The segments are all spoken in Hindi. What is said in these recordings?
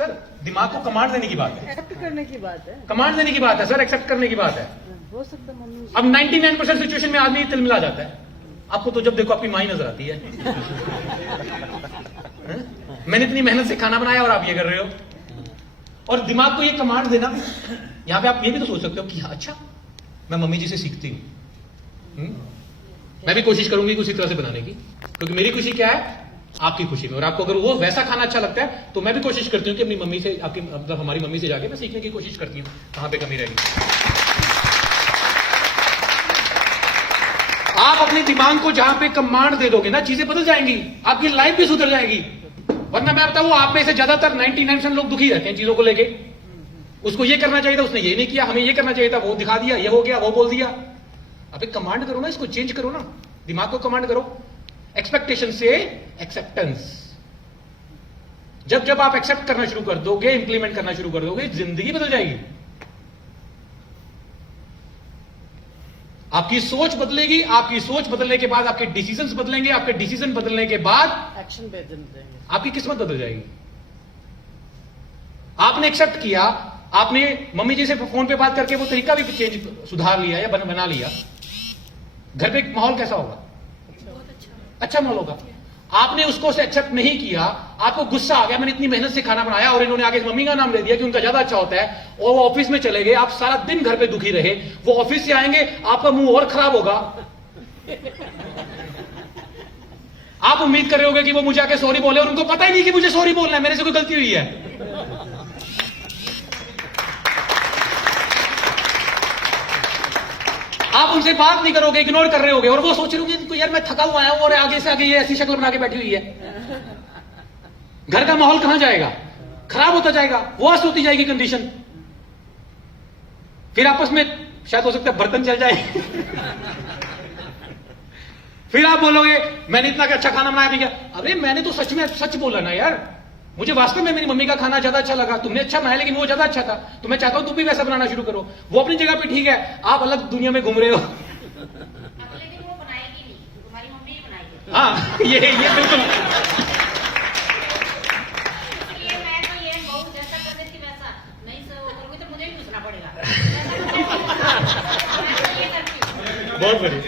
सर दिमाग को कमांड देने की बात है, एक्सेप्ट करने की बात है, कमांड देने की बात है सर, एक्सेप्ट करने की बात है। हो सकता मम्मी अब 99% सिचुएशन में आदमी तिल मिला जाता है। आपको तो जब देखो आपकी माँ ही नजर आती है। मैंने इतनी मेहनत से खाना बनाया और आप ये कर रहे हो। और दिमाग को ये कमांड देना, यहां पे आप ये भी तो सोच सकते हो कि हाँ अच्छा मैं मम्मी जी से सीखती हूं, मैं भी कोशिश करूंगी उसी तरह से बनाने की, क्योंकि मेरी खुशी क्या है आपकी खुशी में। और आपको अगर वो वैसा खाना अच्छा लगता है तो मैं भी कोशिश करती हूँ कि अपनी मम्मी से, आपकी मतलब हमारी मम्मी से जाके मैं सीखने की कोशिश करती हूँ कहां पे कमी रहेगी। आप अपने दिमाग को जहां पे कमांड दे दोगे ना, चीजें बदल जाएंगी, आपकी लाइफ भी सुधर जाएगी। वरना मैं बताऊं आप में से ज्यादातर 99% लोग दुखी रहते हैं चीजों को लेके। उसको ये करना चाहिए था, उसने ये नहीं किया, हमें ये करना चाहिए था, वो दिखा दिया, ये हो गया, वो बोल दिया। अब एक कमांड करो ना, इसको चेंज करो ना, दिमाग को कमांड करो। एक्सपेक्टेशन से एक्सेप्टेंस। जब जब आप एक्सेप्ट करना शुरू कर दोगे, इंप्लीमेंट करना शुरू कर दोगे, जिंदगी बदल जाएगी। आपकी सोच बदलेगी, आपकी सोच बदलने के बाद आपके डिसीजंस बदलेंगे, आपके डिसीजन बदलने के बाद एक्शन बदल जाएंगे, आपकी किस्मत बदल जाएगी। आपने एक्सेप्ट किया, आपने मम्मी जी से फोन पे बात करके वो तरीका भी चेंज सुधार लिया या बना लिया, घर पे माहौल कैसा होगा? अच्छा माहौल होगा। आपने उसको से एक्सेप्ट नहीं किया, आपको गुस्सा आ गया, मैंने इतनी मेहनत से खाना बनाया और इन्होंने आगे मम्मी का नाम ले दिया कि उनका ज्यादा अच्छा होता है, और वो ऑफिस में चले गए, आप सारा दिन घर पे दुखी रहे, वो ऑफिस से आएंगे आपका मुंह और खराब होगा। आप उम्मीद कर रहे होगे कि वो मुझे आके सॉरी बोले, और उनको पता ही नहीं कि मुझे सॉरी बोलना है, मेरे से कोई गलती हुई है। आप उनसे बात नहीं करोगे, इग्नोर कर रहे होगे, और वो सोच रहे होंगे यार मैं थका हुआ आया हूं और आगे से आगे ये ऐसी शक्ल बना के बैठी हुई है। घर का माहौल कहां जाएगा? खराब होता जाएगा, वर्स्ट होती जाएगी कंडीशन। फिर आपस में शायद हो सकता है बर्तन चल जाए। फिर आप बोलोगे मैंने इतना अच्छा खाना बनाया भी क्या? अरे मैंने तो सच में सच बोला ना यार, मुझे वास्तव में मेरी मम्मी का खाना ज्यादा अच्छा लगा, तुमने अच्छा बनाया लेकिन वो ज्यादा अच्छा था, तो मैं चाहता हूं तुम भी वैसा बनाना शुरू करो। वो अपनी जगह पे ठीक है, आप अलग दुनिया में घूम रहे हो। लेकिन वो बनाएगी नहीं, तुम्हारी मम्मी ही बनाएगी। हाँ ये बिल्कुल। ये मैं तो ये बहू जैसा कर देती वैसा नहीं, सर वो करोगे तो मुझे भी पूछना पड़ेगा। बहुत बढ़िया,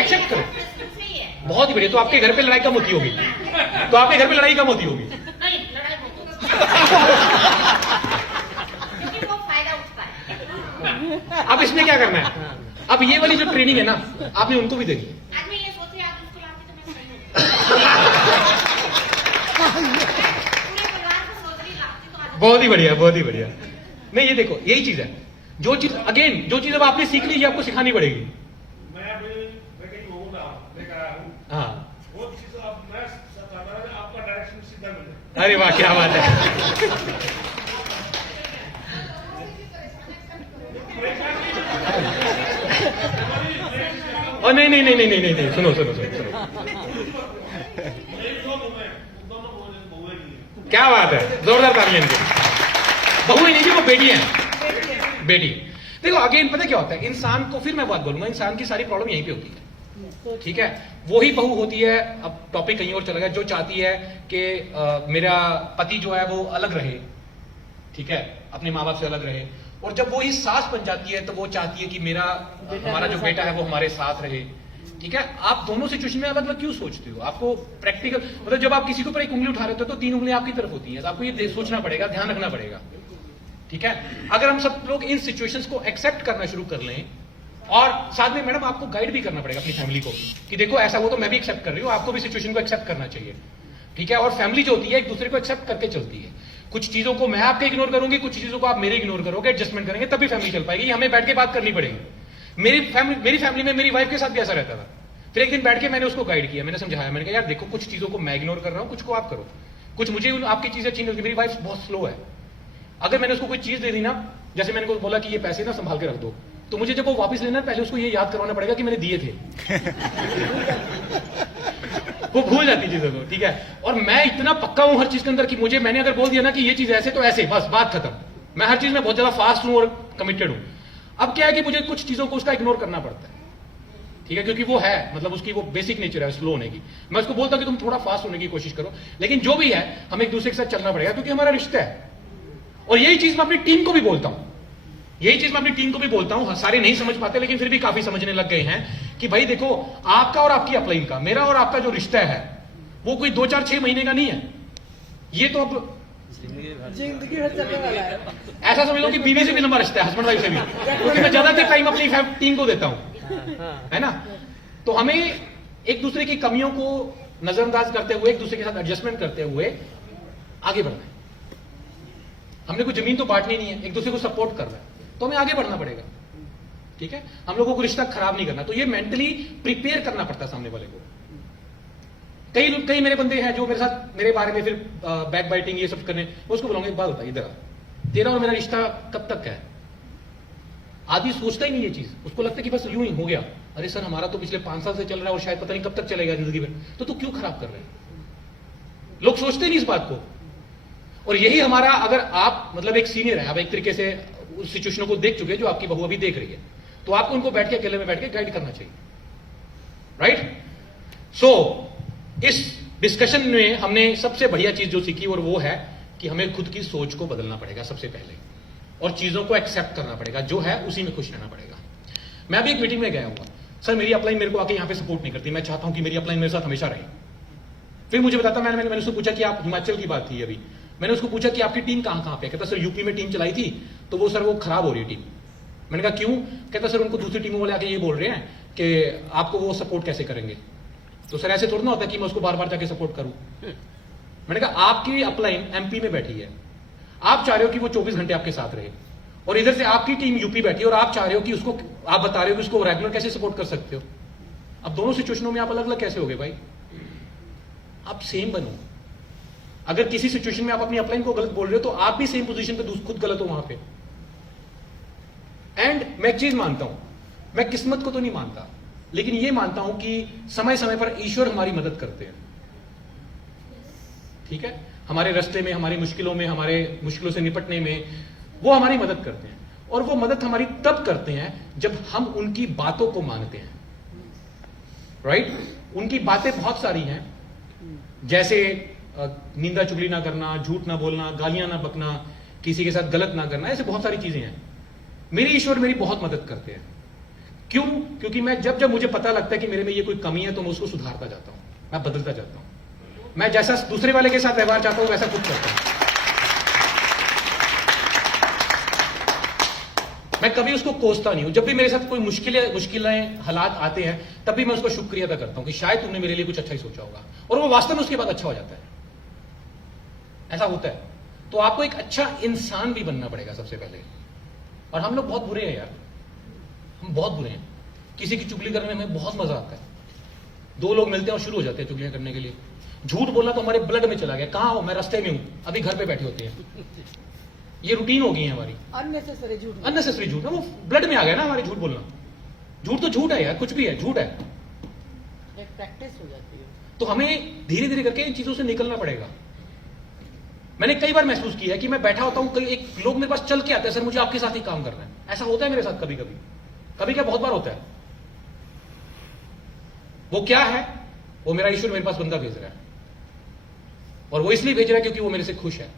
एक्सेप्ट करो, सही है, बहुत ही बढ़िया। तो आपके घर पे लड़ाई कम होती होगी, तो आपके घर पे लड़ाई कम होती होगी। नहीं लड़ाई बहुत क्योंकि वो फायदा उठता है। अब इसमें क्या करना है? अब ये वाली जो ट्रेनिंग है ना, आपने उनको भी देनी है। आदमी ये सोच रहे आप उसको लाती तो मैं सही हूँ। पूरे परिवार को सोच रही लाती तो आज बहुत ही बढ़िया, बहुत ही बढ़िया। नहीं ये देखो यही चीज है, जो चीज अगेन जो चीज अब आपने सीख ली, आपको सिखानी पड़ेगी। मैं कहीं लेकर आया हूँ, हाँ वो चीज अब मैं आपका डायरेक्शन सीधा मिले। अरे वाह क्या बात है। और नहीं, सुनो। क्या बात है, जोरदार तालियां इनके। बहू ही नहीं थी, वो बेटी है, बेटी। देखो अगेन पता क्या होता है, इंसान को, फिर मैं बात बोलूंगा, इंसान की सारी प्रॉब्लम यहीं पे होती है, ठीक है? वो ही बहू होती है, अब टॉपिक कहीं और चला गया, जो चाहती है कि मेरा पति जो है वो अलग रहे, ठीक है, अपने माँ बाप से अलग रहे। और जब वो ही सास बन जाती है तो वो चाहती है कि हमारा जो बेटा है वो हमारे साथ रहे, ठीक है? आप दोनों सिचुएशन में मतलब क्यों सोचते हो? आपको प्रैक्टिकल मतलब जब आप किसी के ऊपर एक उंगली उठा रहे हो तो 3 उंगलियां आपकी तरफ होती है, तो आपको ये सोचना पड़ेगा, ध्यान रखना पड़ेगा, ठीक है? अगर हम सब लोग इन सिचुएशंस को एक्सेप्ट करना शुरू कर लें, और साथ में मैडम आपको गाइड भी करना पड़ेगा अपनी फैमिली को कि देखो ऐसा वो तो मैं भी एक्सेप्ट कर रही हूँ, आपको भी सिचुएशन को एक्सेप्ट करना चाहिए, ठीक है? और फैमिली जो होती है एक दूसरे को एक्सेप्ट करके चलती है। कुछ चीजों को मैं आपके इग्नोर करूंगी, कुछ चीजों को आप मेरे इग्नोर करोगे, एडजस्टमेंट करेंगे, तभी फैमिली चल पाएगी। हमें बैठ के बात करनी पड़ेगी। मेरी फैमिली में मेरी वाइफ के साथ भी ऐसा रहता था। फिर एक दिन बैठ के मैंने उसको गाइड किया, मैंने समझाया, मैंने कहा यार देखो कुछ चीजों को मैं इग्नोर कर रहा हूं, कुछ को आप करो, कुछ मुझे आपकी चीजें अच्छी नहीं लगती। मेरी वाइफ बहुत स्लो है, अगर मैंने उसको कोई चीज दे दी ना, जैसे मैंने बोला कि ये पैसे ना संभाल के रख दो, तो मुझे जब वो वापस लेना पहले उसको ये याद करवाना पड़ेगा कि मैंने दिए थे। वो भूल जाती चीजों को, ठीक है? और मैं इतना पक्का हूं हर चीज के अंदर कि मैंने अगर बोल दिया ना कि ये चीज ऐसे तो ऐसे, बस बात खत्म। मैं हर चीज में बहुत ज्यादा फास्ट हूं और कमिटेड हूं। अब क्या है कि मुझे कुछ चीजों को उसका इग्नोर करना पड़ता है, ठीक है, क्योंकि वो है मतलब उसकी वो बेसिक नेचर है स्लो होने की। मैं उसको बोलता हूं कि तुम थोड़ा फास्ट होने की कोशिश करो, लेकिन जो भी है हम एक दूसरे के साथ चलना पड़ेगा क्योंकि हमारा रिश्ता है। और यही चीज मैं अपनी टीम को भी बोलता हूं, यही चीज मैं अपनी टीम को भी बोलता हूं। सारे नहीं समझ पाते लेकिन फिर भी काफी समझने लग गए हैं कि भाई देखो, आपका और आपकी अपलाइन का, मेरा और आपका जो रिश्ता है वो कोई 2 4 6 महीने का नहीं है, ये तो अब जिंदगी भर चलने वाला है। ऐसा समझ लो कि बीवी से भी लंबा रिश्ता है, हस्बैंड वाइफ से भी, क्योंकि मैं ज्यादातर टाइम अपनी टीम को देता हूं, है ना। तो हमें एक दूसरे की कमियों को नजरअंदाज करते हुए, एक दूसरे के साथ एडजस्टमेंट करते हुए आगे बढ़ना है। हमने कोई जमीन तो बांटनी नहीं है, एक दूसरे को सपोर्ट करना है, तो हमें आगे बढ़ना पड़ेगा, ठीक है। हम लोगों को रिश्ता खराब नहीं करना, तो ये मेंटली प्रिपेयर करना पड़ता है सामने वाले को। कई मेरे बंदे हैं जो मेरे साथ मेरे बारे में फिर बैक बाइटिंग ये सब करने, मैं उसको बोलूंगा एक बात बता, इधर आ, तेरा और मेरा रिश्ता कब तक है। आदमी सोचता ही नहीं ये चीज, उसको लगता है कि बस यूं ही हो गया। अरे सर हमारा तो पिछले 5 साल से चल रहा है और शायद पता नहीं कब तक चलेगा जिंदगी में, तो तू क्यों खराब कर रहे हैं। लोग सोचते नहीं इस बात को। और यही हमारा, अगर आप मतलब एक सीनियर है, आप एक तरीके से उस सिचुएशन को देख चुके हैं जो आपकी बहू अभी देख रही है, तो आपको उनको बैठ के अकेले में बैठ के गाइड करना चाहिए, राइट। सो इस डिस्कशन में हमने सबसे बढ़िया चीज जो सीखी और वो है कि हमें खुद की सोच को बदलना पड़ेगा सबसे पहले, और चीजों को एक्सेप्ट करना पड़ेगा, जो है उसी में खुश रहना पड़ेगा। मैं अभी एक मीटिंग में गया हुआ, सर मेरी अपलाइन मेरे को आके यहाँ पे सपोर्ट नहीं करती, मैं चाहता हूं कि मेरी अपलाइन मेरे साथ हमेशा रहे। फिर मुझे बताता, मैंने उसको पूछा कि आप, हिमाचल की बात थी अभी, मैंने उसको पूछा कि आपकी टीम कहां पे है। कहता सर यूपी में टीम चलाई थी तो वो सर वो खराब हो रही है टीम। मैंने कहा क्यों। कहता सर उनको दूसरी टीमों वाले आके ये बोल रहे हैं कि आपको वो सपोर्ट कैसे करेंगे। तो सर ऐसे थोड़ा ना होता कि मैं उसको बार बार जाके सपोर्ट करूं। मैंने कहा आपकी अपलाइन एमपी में बैठी है, आप चाह रहे हो कि वो 24 घंटे आपके साथ रहे, और इधर से आपकी टीम यूपी बैठी है और आप चाह रहे हो कि उसको, आप बता रहे हो कि उसको रेगुलर कैसे सपोर्ट कर सकते हो। अब दोनों सिचुएशनों में आप अलग अलग कैसे हो गए भाई। आप सेम बनो। अगर किसी सिचुएशन में आप अपनी अपलाइन को गलत बोल रहे हो तो आप भी सेम पोजीशन पे खुद गलत हो वहां पे। एंड मैं एक चीज मानता हूं, मैं किस्मत को तो नहीं मानता, लेकिन ये मानता हूं कि समय समय पर ईश्वर हमारी मदद करते हैं, ठीक है। हमारे रास्ते में, हमारी मुश्किलों में, हमारे मुश्किलों से निपटने में वो हमारी मदद करते हैं, और वो मदद हमारी तब करते हैं जब हम उनकी बातों को मानते हैं, राइट। उनकी बातें बहुत सारी हैं, जैसे निंदा चुगली ना करना, झूठ ना बोलना, गालियां ना बकना, किसी के साथ गलत ना करना, ऐसे बहुत सारी चीजें हैं। मेरे ईश्वर मेरी बहुत मदद करते हैं। क्यों? क्योंकि मैं जब मुझे पता लगता है कि मेरे में ये कोई कमी है तो मैं उसको सुधारता जाता हूं, मैं बदलता जाता हूं। मैं जैसा दूसरे वाले के साथ व्यवहार चाहता हूं वैसा खुद करता हूं। मैं कभी उसको कोसता नहीं हूं। जब भी मेरे साथ कोई मुश्किलें हालात आते हैं तब भी मैं उसको शुक्रिया अदा करता हूं कि शायद तुमने मेरे लिए कुछ अच्छा ही सोचा होगा, और वो वास्तव में उसके बाद अच्छा हो जाता है। ऐसा होता है। तो आपको एक अच्छा इंसान भी बनना पड़ेगा सबसे पहले। और हम लोग बहुत बुरे हैं यार, हम बहुत बुरे हैं। किसी की चुगली करने में बहुत मजा आता है। 2 लोग मिलते हैं और शुरू हो जाते हैं चुगलियां करने के लिए। झूठ बोलना तो हमारे ब्लड में चला गया। कहां हो? मैं रास्ते में हूं, अभी घर पे बैठे होते हैं। ये रूटीन हो गई है हमारी। अननेसेसरी झूठ, अननेसेसरी झूठ ना, वो ब्लड में आ गया ना हमारे झूठ बोलना। झूठ तो झूठ है यार, कुछ भी है, झूठ है। एक प्रैक्टिस हो जाती है। तो हमें धीरे धीरे करके इन चीजों से निकलना पड़ेगा। मैंने कई बार महसूस किया है कि मैं बैठा होता हूं, एक लोग मेरे पास चल के आते हैं, सर मुझे आपके साथ ही काम करना है। ऐसा होता है मेरे साथ कभी कभी, कभी क्या बहुत बार होता है। वो क्या है? वो मेरा ईश्वर मेरे पास बंदा भेज रहा है, और वो इसलिए भेज रहा है क्योंकि वो मेरे से खुश है।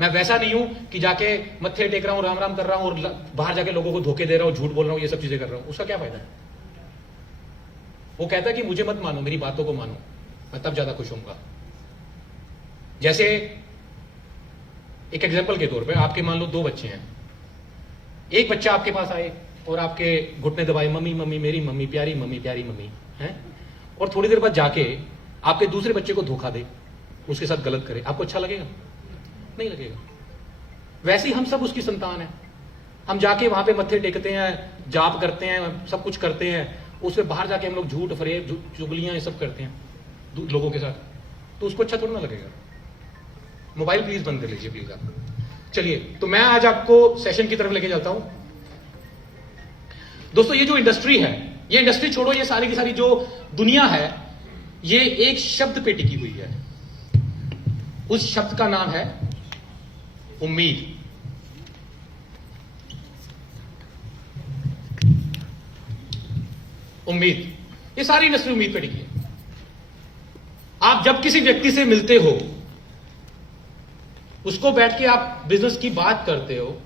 मैं वैसा नहीं हूं कि जाके मत्थे टेक रहा हूं, राम राम कर रहा हूं और बाहर जाके लोगों को धोखे दे रहा हूं, झूठ बोल रहा हूं, ये सब चीजें कर रहा हूं। उसका क्या फायदा है? वो कहता है कि मुझे मत मानो, मेरी बातों को मानो, मैं तब ज्यादा खुश होऊंगा। जैसे एक एग्जांपल के तौर पे, आपके मान लो 2 बच्चे हैं। एक बच्चा आपके पास आए और आपके घुटने दबाए, मम्मी मम्मी मेरी मम्मी, प्यारी मम्मी है, और थोड़ी देर बाद जाके आपके दूसरे बच्चे को धोखा दे, उसके साथ गलत करे, आपको अच्छा लगेगा? नहीं लगेगा। वैसे ही हम सब उसकी संतान है। हम जाके वहां पे मत्थे टेकते हैं, जाप करते हैं, सब कुछ करते हैं, उसके बाहर जाके हम लोग झूठ फरेब चुगलियां ये सब करते हैं लोगों के साथ, तो उसको अच्छा थोड़ा ना लगेगा। मोबाइल प्लीज बंद कर लीजिए प्लीज आप। चलिए, तो मैं आज आपको सेशन की तरफ लेके जाता हूं। दोस्तों, ये जो इंडस्ट्री है, ये इंडस्ट्री छोड़ो, ये सारी की सारी जो दुनिया है, ये एक शब्द पे टिकी हुई है। उस शब्द का नाम है उम्मीद। उम्मीद, ये सारी इंडस्ट्री उम्मीद पे टिकी है। आप जब किसी व्यक्ति से मिलते हो, उसको बैठ के आप बिजनेस की बात करते हो,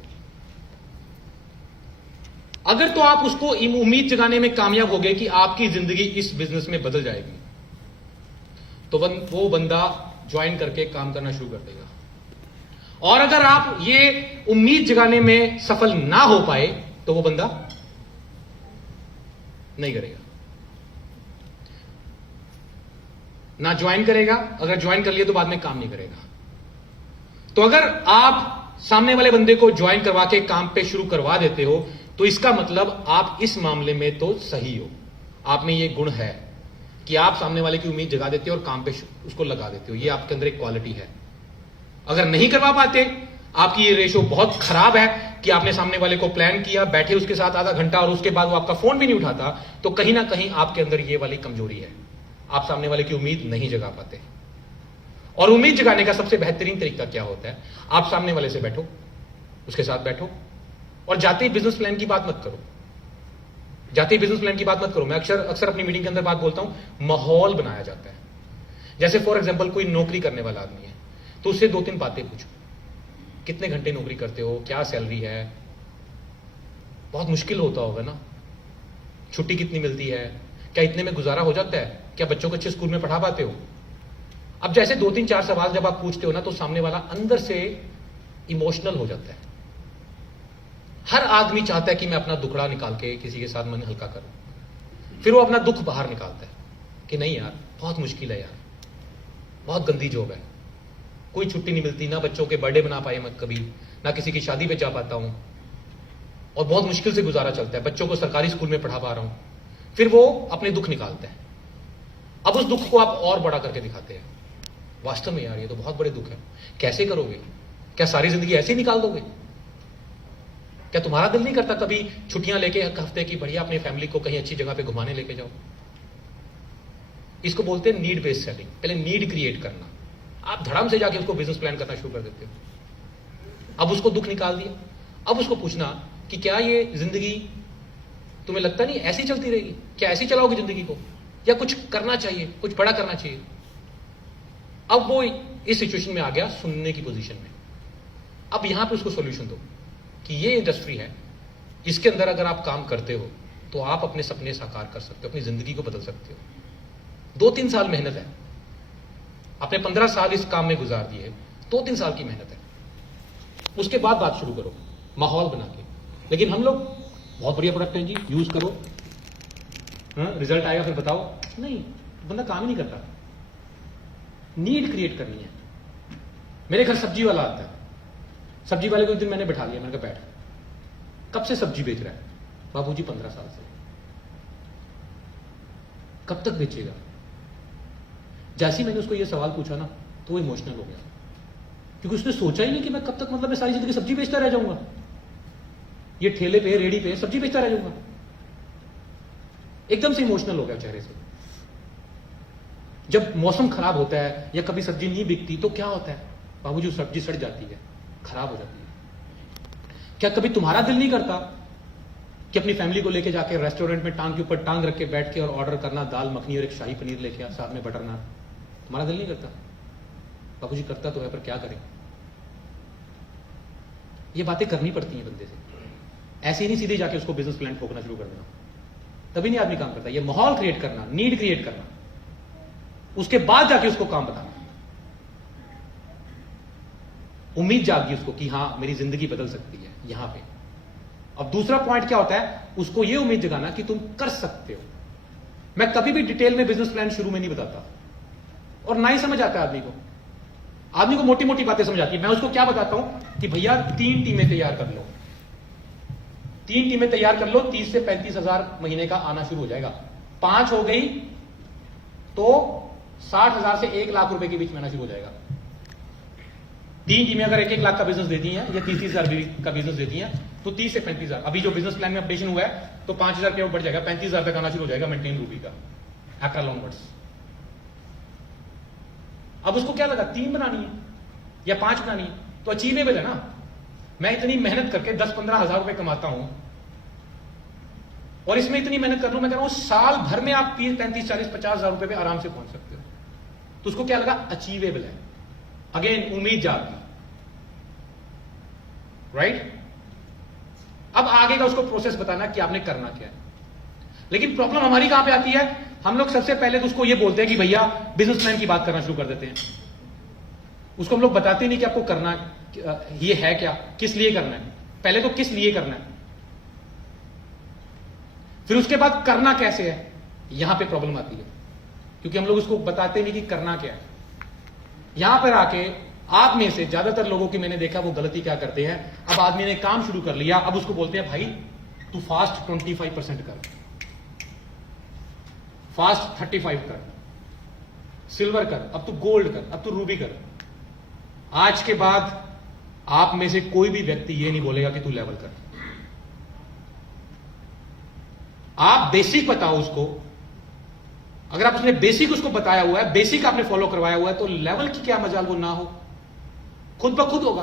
अगर तो आप उसको उम्मीद जगाने में कामयाब हो गए कि आपकी जिंदगी इस बिजनेस में बदल जाएगी, तो वो बंदा ज्वाइन करके काम करना शुरू कर देगा। और अगर आप ये उम्मीद जगाने में सफल ना हो पाए तो वो बंदा नहीं करेगा, ना ज्वाइन करेगा। अगर ज्वाइन कर लिया तो बाद में काम नहीं करेगा। तो अगर आप सामने वाले बंदे को ज्वाइन करवा के काम पे शुरू करवा देते हो तो इसका मतलब आप इस मामले में तो सही हो, आप में ये गुण है कि आप सामने वाले की उम्मीद जगा देते हो और काम पे उसको लगा देते हो। ये आपके अंदर एक क्वालिटी है। अगर नहीं करवा पाते, आपकी ये रेशो बहुत खराब है कि आपने सामने वाले को प्लान किया, बैठे उसके साथ आधा घंटा और उसके बाद वो आपका फोन भी नहीं उठाता, तो कहीं ना कहीं आपके अंदर ये वाली कमजोरी है। आप सामने वाले की उम्मीद नहीं जगा पाते। और उम्मीद जगाने का सबसे बेहतरीन तरीका क्या होता है? आप सामने वाले से बैठो, उसके साथ बैठो और जाते ही बिजनेस प्लान की बात मत करो। जाते ही बिजनेस प्लान की बात मत करो। मैं अक्सर अपनी मीटिंग के अंदर बात बोलता हूं, माहौल बनाया जाता है। जैसे फॉर एग्जांपल कोई नौकरी करने वाला आदमी है तो उससे 2-3 बातें पूछो। कितने घंटे नौकरी करते हो, क्या सैलरी है, बहुत मुश्किल होता होगा ना, छुट्टी कितनी मिलती है, क्या इतने में गुजारा हो जाता है, क्या बच्चों को अच्छे स्कूल में पढ़ा पाते हो। अब जैसे 2-3-4 सवाल जब आप पूछते हो ना तो सामने वाला अंदर से इमोशनल हो जाता है। हर आदमी चाहता है कि मैं अपना दुखड़ा निकाल के किसी के साथ मन हल्का करूं। फिर वो अपना दुख बाहर निकालता है कि नहीं यार बहुत मुश्किल है यार, बहुत गंदी जॉब है, कोई छुट्टी नहीं मिलती, ना बच्चों के बर्थडे बना पाए मैं कभी, ना किसी की शादी पे जा पाता हूं और बहुत मुश्किल से गुजारा चलता है, बच्चों को सरकारी स्कूल में पढ़ा पा रहा हूं। फिर वो अपने दुख निकालता है। अब उस दुख को आप और बड़ा करके दिखाते हैं। वास्तव में यार ये तो बहुत बड़े दुख है, कैसे करोगे, क्या सारी जिंदगी ऐसे ही निकाल दोगे? क्या तुम्हारा दिल नहीं करता कभी छुट्टियां लेके हफ्ते की बढ़िया अपनी फैमिली को कहीं अच्छी जगह पे घुमाने लेके जाओ? इसको बोलते हैं नीड बेस्ड सेलिंग। पहले नीड क्रिएट करना, आप धड़ाम से जाके उसको बिजनेस प्लान करना शुरू कर देते हो। अब उसको दुख निकाल दिया, अब उसको पूछना कि क्या ये जिंदगी तुम्हें लगता नहीं ऐसी चलती रहेगी, क्या ऐसी चलाओगे जिंदगी को, या कुछ करना चाहिए, कुछ बड़ा करना चाहिए। अब वो इस सिचुएशन में आ गया सुनने की पोजीशन में। अब यहां पे उसको सॉल्यूशन दो कि ये इंडस्ट्री है, इसके अंदर अगर आप काम करते हो तो आप अपने सपने साकार कर सकते हो, अपनी जिंदगी को बदल सकते हो। 2-3 साल मेहनत है, आपने 15 साल इस काम में गुजार दिए, 2-3 साल की मेहनत है। उसके बाद बात शुरू करो माहौल बना के। लेकिन हम लोग बहुत बढ़िया प्रोडक्ट है जी, यूज करो, रिजल्ट आएगा फिर बताओ। नहीं, बंदा काम ही नहीं करता। नीड क्रिएट करनी है। मेरे घर सब्जी वाला आता है, सब्जी वाले को एक दिन मैंने बैठा लिया, मैंने कहा बैठ, कब से सब्जी बेच रहा है? बाबूजी 15 साल से। कब तक बेचेगा? जैसे ही मैंने उसको ये सवाल पूछा ना तो वो इमोशनल हो गया, क्योंकि उसने सोचा ही नहीं कि मैं कब तक, मतलब मैं सारी जिंदगी सब्जी बेचता रह जाऊंगा, ये ठेले पे रेडी पे सब्जी बेचता रह जाऊंगा। एकदम से इमोशनल हो गया चेहरे से। जब मौसम खराब होता है या कभी सब्जी नहीं बिकती तो क्या होता है? बाबूजी सब्जी सड़ जाती है, खराब हो जाती है। क्या कभी तुम्हारा दिल नहीं करता कि अपनी फैमिली को लेके जाके रेस्टोरेंट में टांग के ऊपर टांग रख के बैठ के और ऑर्डर करना, दाल मखनी और एक शाही पनीर लेके आ, साथ में बटर नान? तुम्हारा दिल नहीं करता? बाबूजी करता तो है, पर क्या करें? ये बातें करनी पड़ती हैं बंदे से। ऐसे ही नहीं सीधे जाके उसको बिजनेस प्लान ठोकना शुरू कर देना, तभी नहीं आदमी काम करता। ये माहौल क्रिएट करना, नीड क्रिएट करना, उसके बाद जाके उसको काम बताना। उम्मीद जागी उसको कि हां मेरी जिंदगी बदल सकती है यहां पे। अब दूसरा पॉइंट क्या होता है? उसको ये उम्मीद जगाना कि तुम कर सकते हो। मैं कभी भी डिटेल में बिजनेस प्लान शुरू में नहीं बताता और ना ही समझ आता आदमी को। आदमी को मोटी मोटी बातें समझ आती है। मैं उसको क्या बताता हूं कि भैया 3 टीमें तैयार कर लो, 3 टीमें तैयार कर लो, 30 से 35 हजार महीने का आना शुरू हो जाएगा। 5 हो गई तो 60,000 से 1 लाख रुपए के बीच में आना शुरू हो जाएगा। 3 टीमें अगर 1-1 लाख का बिजनेस देती हैं या 30-30 हजार का बिजनेस देती हैं तो 30 से 35 हजार। अभी जो बिजनेस प्लान में अपडेशन हुआ है तो 5,000 के ऊपर बढ़ जाएगा, 35,000 तक आना शुरू हो जाएगा मेंटेन रूपी का, अप्रैल ऑनवर्ड्स। अब उसको क्या लगा 3 बनानी है या 5 बनानी है तो अचीवेबल है ना। मैं इतनी मेहनत करके 10-15 हजार रुपए कमाता हूं और इसमें इतनी मेहनत कर लूं, मैं कह रहा हूं साल भर में आप 30, 35, 40, 50 हजार रुपए पे आराम से पहुंच सकते हो। तो उसको क्या लगा? अचीवेबल है। अगेन उम्मीद जागी, राइट? अब आगे का उसको प्रोसेस बताना कि आपने करना क्या है। लेकिन प्रॉब्लम हमारी कहां पे आती है? हम लोग सबसे पहले तो उसको ये बोलते हैं कि भैया बिजनेस प्लान की बात करना शुरू कर देते हैं। उसको हम लोग बताते नहीं कि आपको करना ये है क्या, किस लिए करना है। पहले तो किस लिए करना है, फिर उसके बाद करना कैसे है। यहां पे प्रॉब्लम आती है, क्योंकि हम लोग उसको बताते नहीं कि करना क्या है। यहां पर आके आप में से ज्यादातर लोगों की मैंने देखा वो गलती क्या करते हैं, अब आदमी ने काम शुरू कर लिया, अब उसको बोलते हैं भाई तू फास्ट 25% कर, फास्ट 35 कर, सिल्वर कर, अब तू गोल्ड कर, अब तू रूबी कर। आज के बाद आप में से कोई भी व्यक्ति ये नहीं बोलेगा कि तू लेवल कर। आप बेसिक बताओ उसको। अगर आप उसने बेसिक उसको बताया हुआ है, बेसिक आपने फॉलो करवाया हुआ है, तो लेवल की क्या मजाल वो ना हो, खुद ब खुद होगा।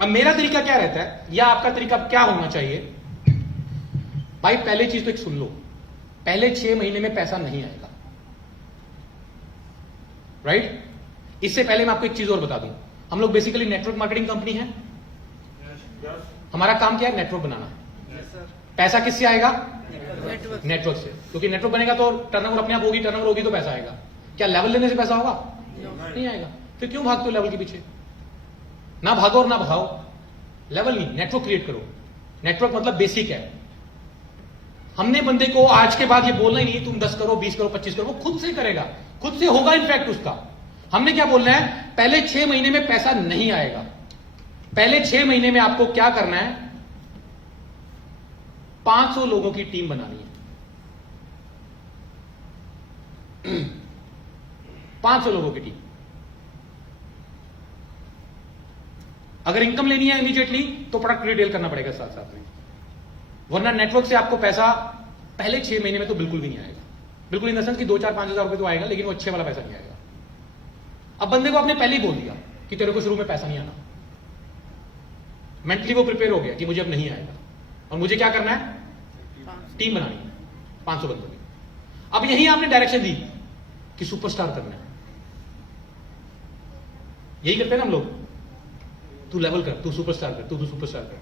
अब मेरा तरीका क्या रहता है या आपका तरीका क्या होना चाहिए? भाई पहले चीज तो एक सुन लो, पहले 6 महीने में पैसा नहीं आएगा, राइट? इससे पहले मैं आपको एक चीज और बता दूं, हम लोग बेसिकली नेटवर्क मार्केटिंग कंपनी है। हमारा काम क्या है? नेटवर्क बनाना। पैसा किससे आएगा? नेटवर्क से। क्योंकि नेटवर्क बनेगा तो टर्नओवर अपने आप होगी, टर्नओवर होगी तो पैसा आएगा। क्या लेवल लेने से पैसा होगा? नहीं आएगा। फिर क्यों भागते हो लेवल के पीछे? ना भागो और ना भागो, लेवल नहीं, नेटवर्क क्रिएट करो। नेटवर्क मतलब बेसिक है। हमने बंदे को आज के बाद ये बोलना ही नहीं तुम 10 करो, 20 करो, 25 करो, वो खुद से करेगा, खुद से होगा इनफैक्ट उसका। हमने क्या बोलना है? पहले 6 महीने में पैसा नहीं आएगा। पहले 6 महीने में आपको क्या करना है? 500 लोगों की टीम बनानी है। 500 लोगों की टीम। अगर इनकम लेनी है इमीडिएटली तो प्रोडक्ट रिटेल करना पड़ेगा साथ साथ में, वरना नेटवर्क से आपको पैसा पहले 6 महीने में तो बिल्कुल भी नहीं आएगा। बिल्कुल इन द सेंस कि 2-4-5 हजार रुपए तो आएगा, लेकिन वो अच्छे वाला पैसा नहीं आएगा। अब बंदे को आपने पहले ही बोल दिया कि तेरे को शुरू में पैसा नहीं आना, मेंटली वो प्रिपेयर हो गया कि मुझे अब नहीं आएगा, और मुझे क्या करना है? टीम बनानी है 500 बंदों की। अब यही आपने डायरेक्शन दी कि सुपरस्टार करना है। यही करते हैं ना हम लोग, तू लेवल कर, तू सुपरस्टार कर, तू सुपरस्टार कर।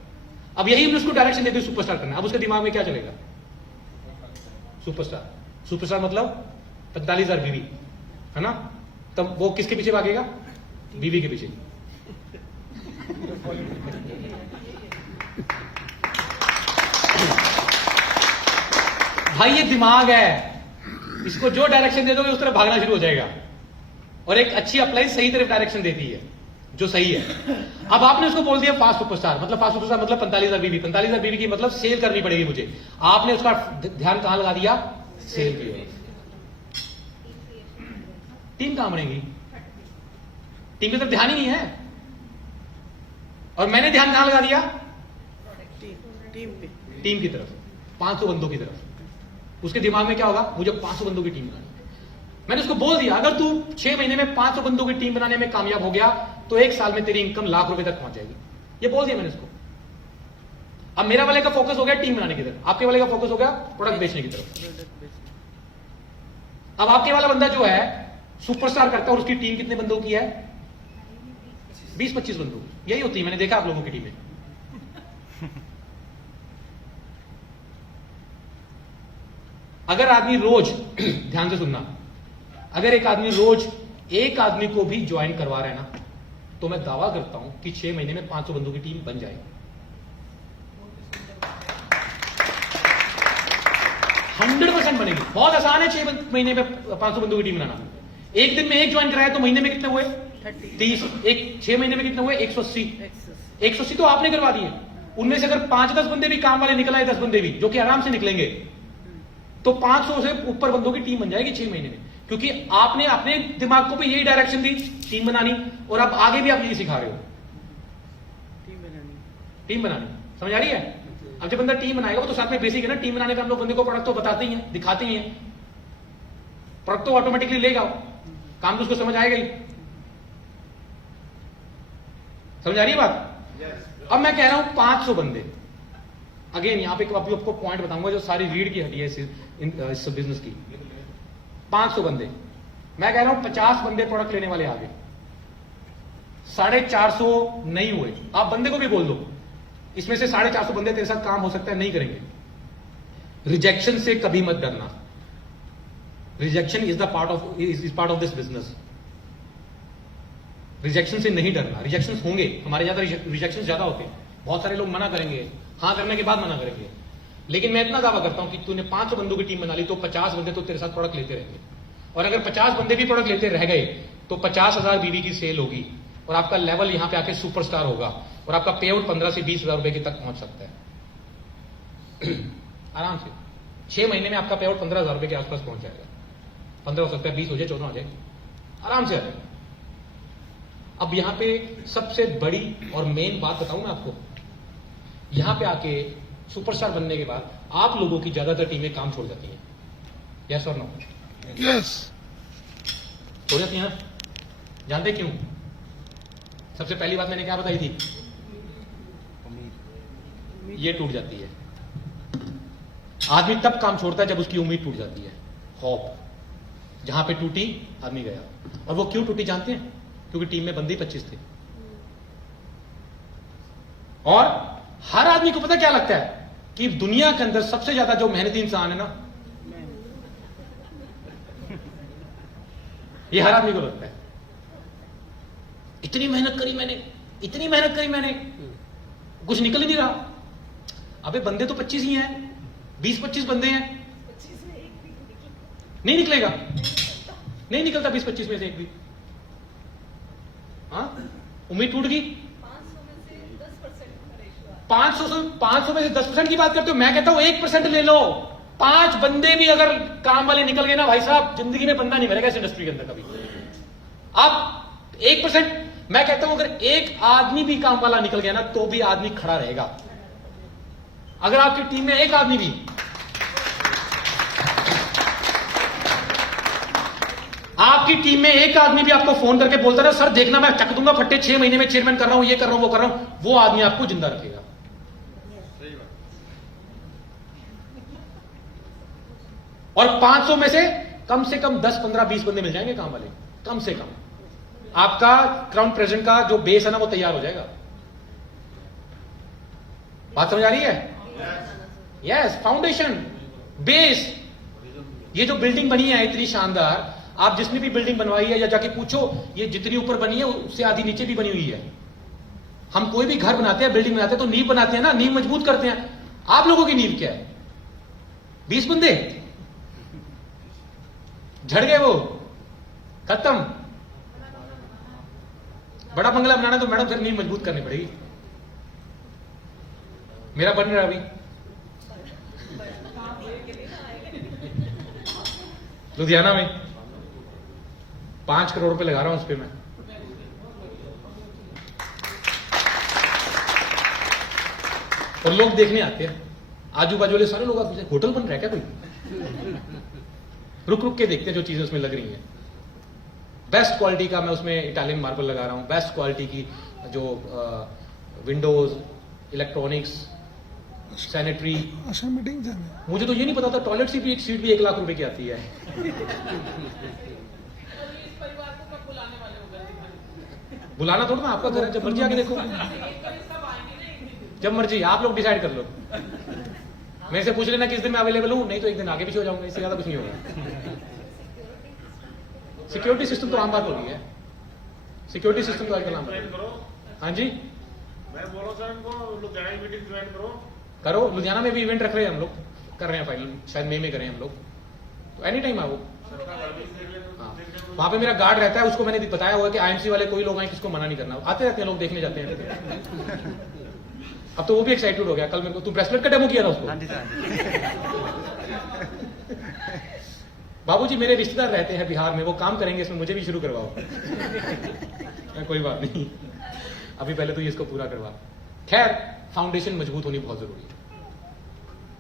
अब यही हमने उसको डायरेक्शन देते सुपरस्टार करना। अब उसके दिमाग में क्या चलेगा? सुपरस्टार। सुपरस्टार मतलब 45,000 बीवी, है ना? तब वो किसके पीछे भागेगा? बीवी के पीछे। भाई ये दिमाग है, इसको जो डायरेक्शन दे दोगे उस तरफ भागना शुरू हो जाएगा। और एक अच्छी अप्लाई सही तरफ डायरेक्शन देती है, जो सही है। अब आपने उसको बोल दिया फास्ट सुपरस्टार, मतलब फास्ट सुपरस्टार मतलब 45,000 बीवी। 45,000 बीवी की मतलब सेल करनी पड़ेगी मुझे। आपने उसका ध्यान कहां लगा दिया? सेल की ओर। टीम कहां बनेगी? टीम की तरफ ध्यान ही नहीं है। और मैंने ध्यान कहां लगा दिया? टीम की तरफ, 500 बंदों की तरफ। उसके दिमाग में क्या होगा? मुझे 500 बंदों की टीम बनानी। मैंने उसको बोल दिया अगर तू 6 महीने में 500 बंदों की टीम बनाने में कामयाब हो गया तो 1 साल में तेरी इनकम लाख रुपए तक पहुंच जाएगी। ये बोल दिया मैंने उसको। अब मेरा वाले का फोकस हो गया टीम बनाने की तरफ, आपके वाले का फोकस हो गया प्रोडक्ट बेचने की तरफ। अब आपके वाला बंदा जो है सुपरस्टार करता है और उसकी टीम कितने बंदों की है? 20-25 बंदों की। यही होती है, मैंने देखा आप लोगों की टीमें। अगर आदमी रोज ध्यान से सुनना, अगर एक आदमी रोज एक आदमी को भी ज्वाइन करवा रहा है ना, तो मैं दावा करता हूं कि 6 महीने में 500 बंदों की टीम बन जाएगी। 100% बनेगी। बहुत आसान है 6 महीने में 500 बंदों की टीम बनाना। एक दिन में एक ज्वाइन कराया तो महीने में कितने हुए? 30। एक 6 महीने में कितने हुए? 180। 180 तो आपने करवा दिए। उनमें से अगर 5-10 बंदे भी काम वाले निकल आए, 10 बंदे भी जो कि आराम से निकलेंगे, तो 500 से ऊपर बंदों की टीम बन जाएगी 6 महीने में। क्योंकि आपने अपने दिमाग को भी यही डायरेक्शन दी, टीम बनानी, और अब आगे भी आप यही सिखा रहे हो, टीम बनानी। समझ आ रही है? अब जब बंदा टीम बनाएगा वो तो साथ में बेसिक है ना। टीम बनाने पे हम लोग बंदे को प्रोडक्ट तो बताते ही हैं, दिखाते ही हैं। प्रोडक्ट तो ऑटोमेटिकली लेगा, काम तो उसको समझ आएगा ही। समझ आ रही है बात? अब मैं कह रहा हूं 500 बंदे, अगेन यहाँ पे अभी आपको पॉइंट बताऊंगा जो सारी रीढ़ की हड्डी है इस बिजनेस की। 500 बंदे, मैं कह रहा हूं 50 बंदे प्रोडक्ट लेने वाले आ गए, 450 नहीं हुए। आप बंदे को भी बोल दो इसमें से 450 बंदे तेरे साथ काम हो सकता है नहीं करेंगे। रिजेक्शन से कभी मत डरना, rejection is part of this business. Rejection से नहीं डरना, रिजेक्शन होंगे, हमारे ज्यादा रिजेक्शन ज्यादा होते हैं, बहुत सारे लोग मना करेंगे, हाँ करने के बाद मना करेंगे। लेकिन मैं इतना दावा करता हूं कि तूने 500 बंदों की टीम बना ली तो 50 बंदे तो तेरे साथ प्रोडक्ट लेते रहेंगे, और अगर 50 बंदे भी प्रोडक्ट लेते रह गए तो 50,000 बीवी की सेल होगी, और आपका लेवल यहां पे आके सुपरस्टार होगा, और आपका पे आउट 15 से 20 हजार रुपए के तक पहुंच सकता है आराम से। 6 महीने में आपका पे आउट 15 हजार रुपए के आसपास पहुंच जाएगा। 15 हो सकता है, 20 हो जाए, 14 हो जाए, आराम से आ जाएगा। अब यहां पे सबसे बड़ी और मेन बात बताऊं मैं आपको, यहां पे आके सुपरस्टार बनने के बाद आप लोगों की ज्यादातर टीमें काम छोड़ जाती हैं। यस और नो? यस। छोड़ जाती हैं। जानते क्यों? सबसे पहली बात मैंने क्या बताई थी, ये टूट जाती है। आदमी तब काम छोड़ता है जब उसकी उम्मीद टूट जाती है। होप जहां पे टूटी आदमी गया। और वो क्यों टूटी जानते हैं? क्योंकि टीम में बंदे 25 थे, और हर आदमी को पता क्या लगता है कि दुनिया के अंदर सबसे ज्यादा जो मेहनती इंसान है ना, ये हर आदमी को लगता है। इतनी मेहनत करी मैंने, इतनी मेहनत करी मैंने, कुछ निकल ही नहीं रहा। अबे बंदे तो 25 ही हैं, 20-25 बंदे हैं, नहीं निकलेगा, नहीं निकलता 20-25 में से एक भी। हाँ, उम्मीद टूट गई। 500 में से 10% की बात करते हो, मैं कहता हूं 1% ले लो। 5 बंदे भी अगर काम वाले निकल गए ना भाई साहब, जिंदगी में बंदा नहीं मिलेगा इस इंडस्ट्री के अंदर कभी। आप 1%, मैं कहता हूं अगर एक आदमी भी काम वाला निकल गया ना तो भी आदमी खड़ा रहेगा। अगर आपकी टीम में एक आदमी भी, आपकी टीम में एक आदमी भी आपको फोन करके बोलता है सर देखना मैं चक दूंगा फट्टे, 6 महीने में चेयरमैन कर रहा हूं, ये कर रहा हूं, वो कर रहा हूं, वो आदमी आपको जिंदा रखेगा। और 500 में से कम 10, 15, 20 बंदे मिल जाएंगे काम वाले, कम से कम। आपका क्राउन प्रेजेंट का जो बेस है ना वो तैयार हो जाएगा। बात समझ आ रही है? Yes, foundation, base. ये जो बिल्डिंग बनी है इतनी शानदार, आप जिसने भी बिल्डिंग बनवाई है या जाके पूछो, ये जितनी ऊपर बनी है उससे आधी नीचे भी बनी हुई है। हम कोई भी घर बनाते हैं, बिल्डिंग बनाते हैं तो नींव बनाते हैं ना, नींव मजबूत करते हैं। आप लोगों की नींव क्या है? 20 बंदे झड़ गए, वो खत्म। बड़ा बंगला बनाना तो मैडम फिर नींव मजबूत करनी पड़ेगी। मेरा बन रहा अभी लुधियाना में 5 करोड़ रुपए लगा रहा हूं उस पर मैं। और लोग देखने आते हैं, आजू बाजू वाले सारे लोग आते हैं, होटल बन रहा है क्या कोई? रुक रुक के देखते हैं जो चीजें उसमें लग रही हैं। बेस्ट क्वालिटी का मैं उसमें इटालियन मार्बल लगा रहा हूं, बेस्ट क्वालिटी की जो विंडोज, इलेक्ट्रॉनिक्स, सैनिटरी। मीटिंग जाना, मुझे तो ये नहीं पता था टॉयलेट सीट भी 1 लाख रुपए की आती है। बुलाना थोड़ा ना, आपका घर है, जब मर्जी आके देखो, जब मर्जी आप लोग डिसाइड कर लो। मेरे से पूछ लेना किस दिन मैं अवेलेबल हूं, नहीं तो एक दिन आगे पीछे हो जाऊंगा, इससे ज्यादा कुछ नहीं होगा। सिक्योरिटी सिस्टम तो आम बात हो गई है, सिक्योरिटी सिस्टम तो आजकल आम बात है। हाँ जी, मैं बोल रहा हूँ सर इनको लुधियाना मीटिंग ज्वाइन करो। लुधियाना में भी इवेंट रख रहे हैं हम लोग, कर रहे हैं फाइनल, शायद मई में करें हम लोग, तो एनी टाइम आओ। हाँ, वहां पे मेरा गार्ड रहता है, उसको मैंने बताया हुआ कि आईएमसी वाले कोई लोग आए किसको मना नहीं करना। आते रहते हैं लोग, देखने जाते हैं। अब तो वो भी एक्साइटेड हो गया। कल मेरे को तू ब्रेसलेट का डेमो किया था उसको। बाबूजी मेरे रिश्तेदार रहते हैं बिहार में, वो काम करेंगे इसमें, मुझे भी शुरू करवाओ। कोई बात नहीं, अभी पहले तो ये इसको पूरा करवा। खैर, फाउंडेशन मजबूत होनी बहुत जरूरी है,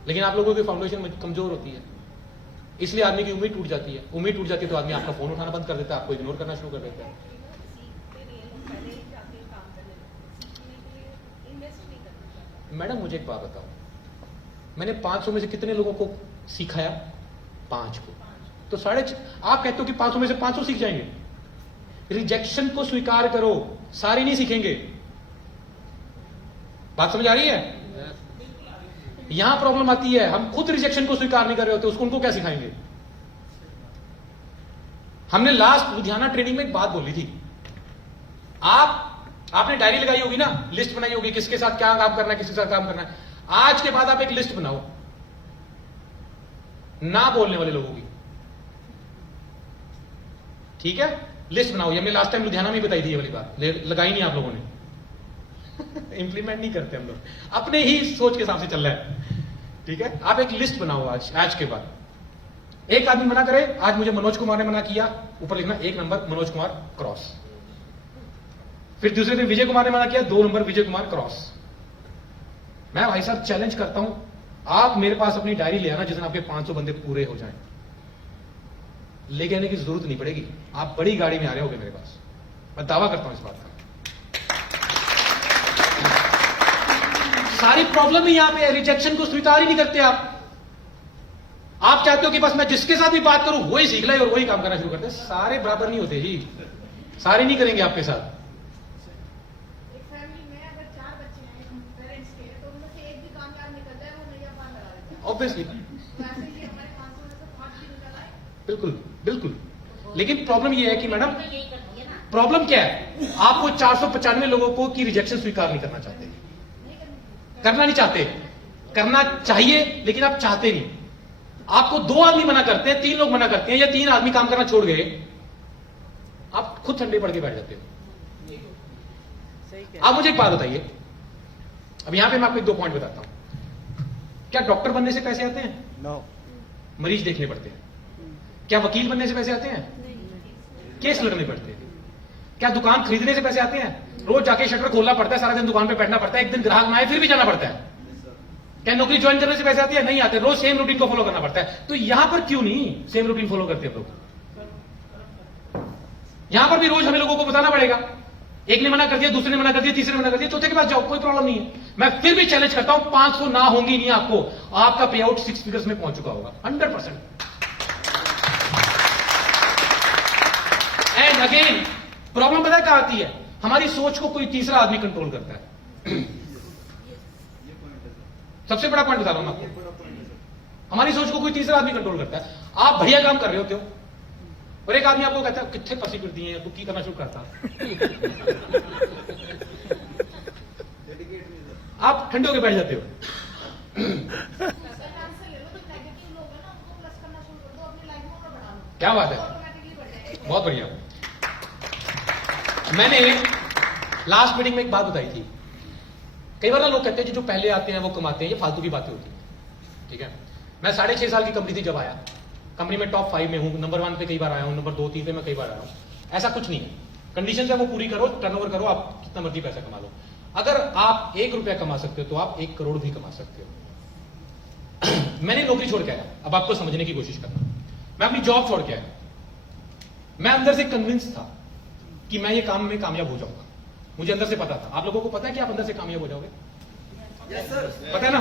लेकिन आप लोगों की फाउंडेशन कमजोर होती है, इसलिए आदमी की उम्मीद टूट जाती है। उम्मीद टूट जाती है तो आदमी आपका फोन उठाना बंद कर देता है, आपको इग्नोर करना शुरू कर देता है। मैडम मुझे एक बात बताओ, मैंने 500 में से कितने लोगों को सिखाया? 5 को। तो आप कहते हो कि 500 में से 500 सीख जाएंगे? रिजेक्शन को स्वीकार करो, सारे नहीं सीखेंगे। बात समझ आ रही है? यहां प्रॉब्लम आती है, हम खुद रिजेक्शन को स्वीकार नहीं कर रहे होते, उसको उनको क्या सिखाएंगे? हमने लास्ट लुधियाना ट्रेनिंग में एक बात बोली थी, आपने डायरी लगाई होगी ना, लिस्ट बनाई होगी किसके साथ क्या काम करना है, किसके साथ काम करना है। आज के बाद आप एक लिस्ट बनाओ ना बोलने वाले लोगों की, ठीक है? लिस्ट बनाओ। ये हमने लास्ट टाइम लुधियाना में बताई थी, ये वाली बात लगाई नहीं आप लोगों ने। इंप्लीमेंट नहीं करते हम लोग, अपने ही सोच के हिसाब से चल रहा है, ठीक है? आप एक लिस्ट बनाओ आज के बाद। एक आदमी मना करे, आज मुझे मनोज कुमार ने मना किया, ऊपर लिखना 1 नंबर मनोज कुमार क्रॉस। फिर दूसरे दिन विजय कुमार ने मना किया, 2 नंबर विजय कुमार क्रॉस। मैं भाई साहब चैलेंज करता हूं, आप मेरे पास अपनी डायरी ले आना जिस दिन आपके 500 बंदे पूरे हो जाएं। लेके आने की जरूरत नहीं पड़ेगी, आप बड़ी गाड़ी में आ रहे होगे मेरे पास, मैं दावा करता हूं इस बात का। सारी प्रॉब्लम ही यहां पे है, रिजेक्शन को स्वीकार ही नहीं करते आप चाहते हो कि बस मैं जिसके साथ भी बात करूं वही सीख ले और वही काम करना शुरू करते हैं। सारे बराबर नहीं होते जी, सारे नहीं करेंगे आपके साथ। एक फैमिली में अगर 4 बच्चे हैं पेरेंट्स के, तो उनमें से एक भी कामयाब निकल जाए, वो नैया पार लगा देते हैं। ऑब्वियसली, वैसे ही हमारे 500 में से 5 भी निकल आए। बिल्कुल बिल्कुल। लेकिन प्रॉब्लम यह है कि मैडम, तो यही करती है ना। प्रॉब्लम क्या है, आपको 495 लोगों को की रिजेक्शन स्वीकार नहीं करना चाहते, करना नहीं चाहते। करना चाहिए लेकिन आप चाहते नहीं। आपको 2 आदमी मना करते हैं, 3 लोग मना करते हैं, या 3 आदमी काम करना छोड़ गए, आप खुद ठंडे पड़ के बैठ जाते हो। सही कह आप मुझे एक बात बताइए, अब यहां पे मैं आपको 2 पॉइंट बताता हूं। क्या डॉक्टर बनने से पैसे आते हैं? नो। मरीज देखने पड़ते हैं। क्या वकील बनने से पैसे आते हैं? केस लड़ने पड़ते हैं। क्या दुकान खरीदने से पैसे आते हैं? रोज जाके शटर खोलना पड़ता है, सारा दिन दुकान पे बैठना पड़ता है, एक दिन ग्राहक ना आए फिर भी जाना पड़ता है। क्या नौकरी ज्वाइन करने से पैसे आते हैं? नहीं आते, रोज सेम रूटीन को फॉलो करना पड़ता है। तो यहां पर क्यों नहीं सेम रूटीन फॉलो करते हैं लोग? यहां पर भी रोज हमें लोगों को बताना पड़ेगा। एक ने मना कर दिया, दूसरे ने मना कर दिया, तीसरे ने मना कर दिया, चौथे के पास जाओ, कोई प्रॉब्लम नहीं है। मैं फिर भी चैलेंज करता हूं, 500 ना होंगी नहीं आपको, आपका पे आउट 6 फिगर्स में पहुंच चुका होगा 100%। एंड अगेन प्रॉब्लम पता है क्या आती है? हमारी सोच को कोई तीसरा आदमी कंट्रोल करता है। सबसे बड़ा पॉइंट बता रहा हूं मैं आपको, हमारी सोच को कोई तीसरा आदमी कंट्रोल करता है। आप बढ़िया काम कर रहे होते हो और एक आदमी आपको कहता है कितने पसी फिरती है, तू की करना शुरू करता। आप ठंडे होकर बैठ जाते हो। क्या बात है, बहुत बढ़िया। मैंने लास्ट मीटिंग में एक बात बताई थी। कई बार ना लोग कहते हैं कि जो पहले आते हैं वो कमाते हैं, ये फालतू की बातें होती हैं, ठीक है? मैं 6.5 साल की कंपनी थी जब आया, कंपनी में टॉप 5 में हूं, नंबर 1 पे कई बार आया हूं, नंबर 2, 3 पे मैं कई बार आया हूं। ऐसा कुछ नहीं है, कंडीशन है वो पूरी करो, टर्नओवर करो, आप कितना मर्जी पैसा कमा लो। अगर आप 1 रुपया कमा सकते हो तो आप 1 करोड़ भी कमा सकते हो। मैंने नौकरी छोड़ के आया, अब आपको समझने की कोशिश करना। मैं अपनी जॉब छोड़ के आया, मैं अंदर से कन्विंस था कि मैं ये काम में कामयाब हो जाऊंगा। मुझे अंदर से पता था। आप लोगों को पता है कि आप अंदर से कामयाब हो जाओगे? Yes sir. पता है ना?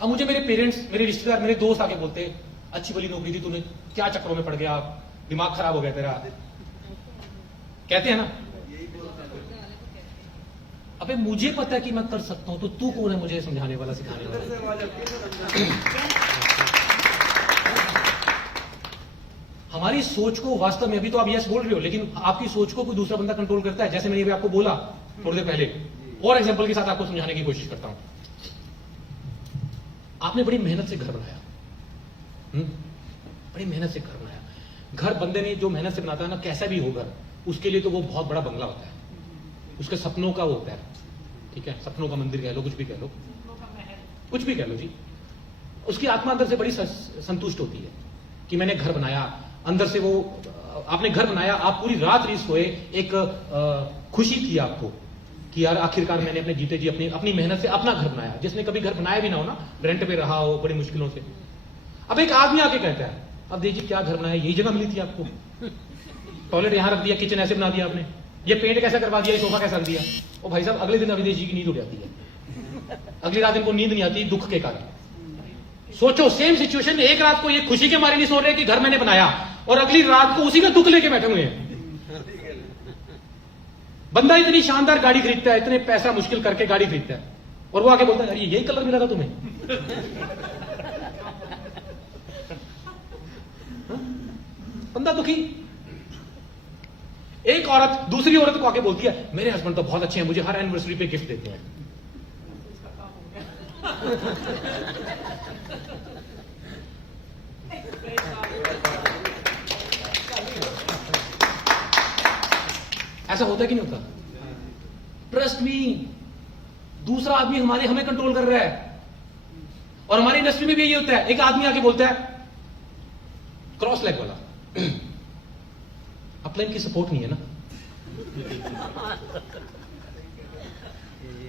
अब मुझे मेरे पेरेंट्स, मेरे रिश्तेदार, मेरे दोस्त आके बोलते, अच्छी भली नौकरी थी, तूने क्या चक्करों में पड़ गया, दिमाग खराब हो गया तेरा, कहते हैं ना? अबे मुझे पता है कि मैं कर सकता हूं, तो तू कौन है मुझे समझाने वाला, सिखाने वाला? हमारी सोच को वास्तव में, अभी तो आप यस बोल रहे हो, लेकिन आपकी सोच को कोई दूसरा बंदा कंट्रोल करता है। जैसे मैंने अभी आपको बोला थोड़ी देर पहले, और एग्जांपल के साथ आपको समझाने की कोशिश करता हूं। आपने बड़ी मेहनत से घर बनाया, बड़ी मेहनत से घर बनाया। घर बंदे ने जो मेहनत से बनाता है ना, कैसा भी हो घर, उसके लिए तो वो बहुत बड़ा बंगला होता है, उसके सपनों का वो होता है, ठीक है? सपनों का मंदिर कह लो, कुछ भी कह लो, कुछ भी कह लो जी। उसकी आत्मा अंदर से बड़ी संतुष्ट होती है कि मैंने घर बनाया। अंदर से वो, आपने घर बनाया, आप पूरी रात नहीं सोए, एक खुशी थी आपको कि यार आखिरकार मैंने अपने जीते जी अपनी मेहनत से अपना घर बनाया। जिसने कभी घर बनाया भी ना हो ना, रेंट पे रहा हो बड़ी मुश्किलों से। अब एक आदमी आके कहता है, अब देखिए क्या घर बनाया, यही जगह मिली थी आपको, टॉयलेट यहां रख दिया, किचन ऐसे बना दिया आपने, ये पेंट कैसा करवा दिया, ये सोफा कैसा रख दिया। ओ भाई साहब, अगले दिन अविदेश जी की नींद उड़ जाती है, अगली रात इनको नींद नहीं आती दुख के कारण। सोचो सेम सिचुएशन, एक रात को ये खुशी के मारे नहीं सो रहे कि घर मैंने बनाया, और अगली रात को उसी का दुख लेके बैठे हुए हैं। बंदा इतनी शानदार गाड़ी खरीदता है, इतने पैसा मुश्किल करके गाड़ी खरीदता है, और वो आके बोलता है अरे यही कलर मिला था तुम्हें। बंदा दुखी। एक औरत दूसरी औरत को आके बोलती है मेरे हस्बैंड तो बहुत अच्छे हैं, मुझे हर एनिवर्सरी पे गिफ्ट देते हैं। ऐसा होता है कि नहीं होता? ट्रस्ट मी, दूसरा आदमी हमें कंट्रोल कर रहा है। और हमारी इंडस्ट्री में भी यही होता है, एक आदमी आके बोलता है क्रॉस लेग वाला, अपलाइन की सपोर्ट नहीं है ना।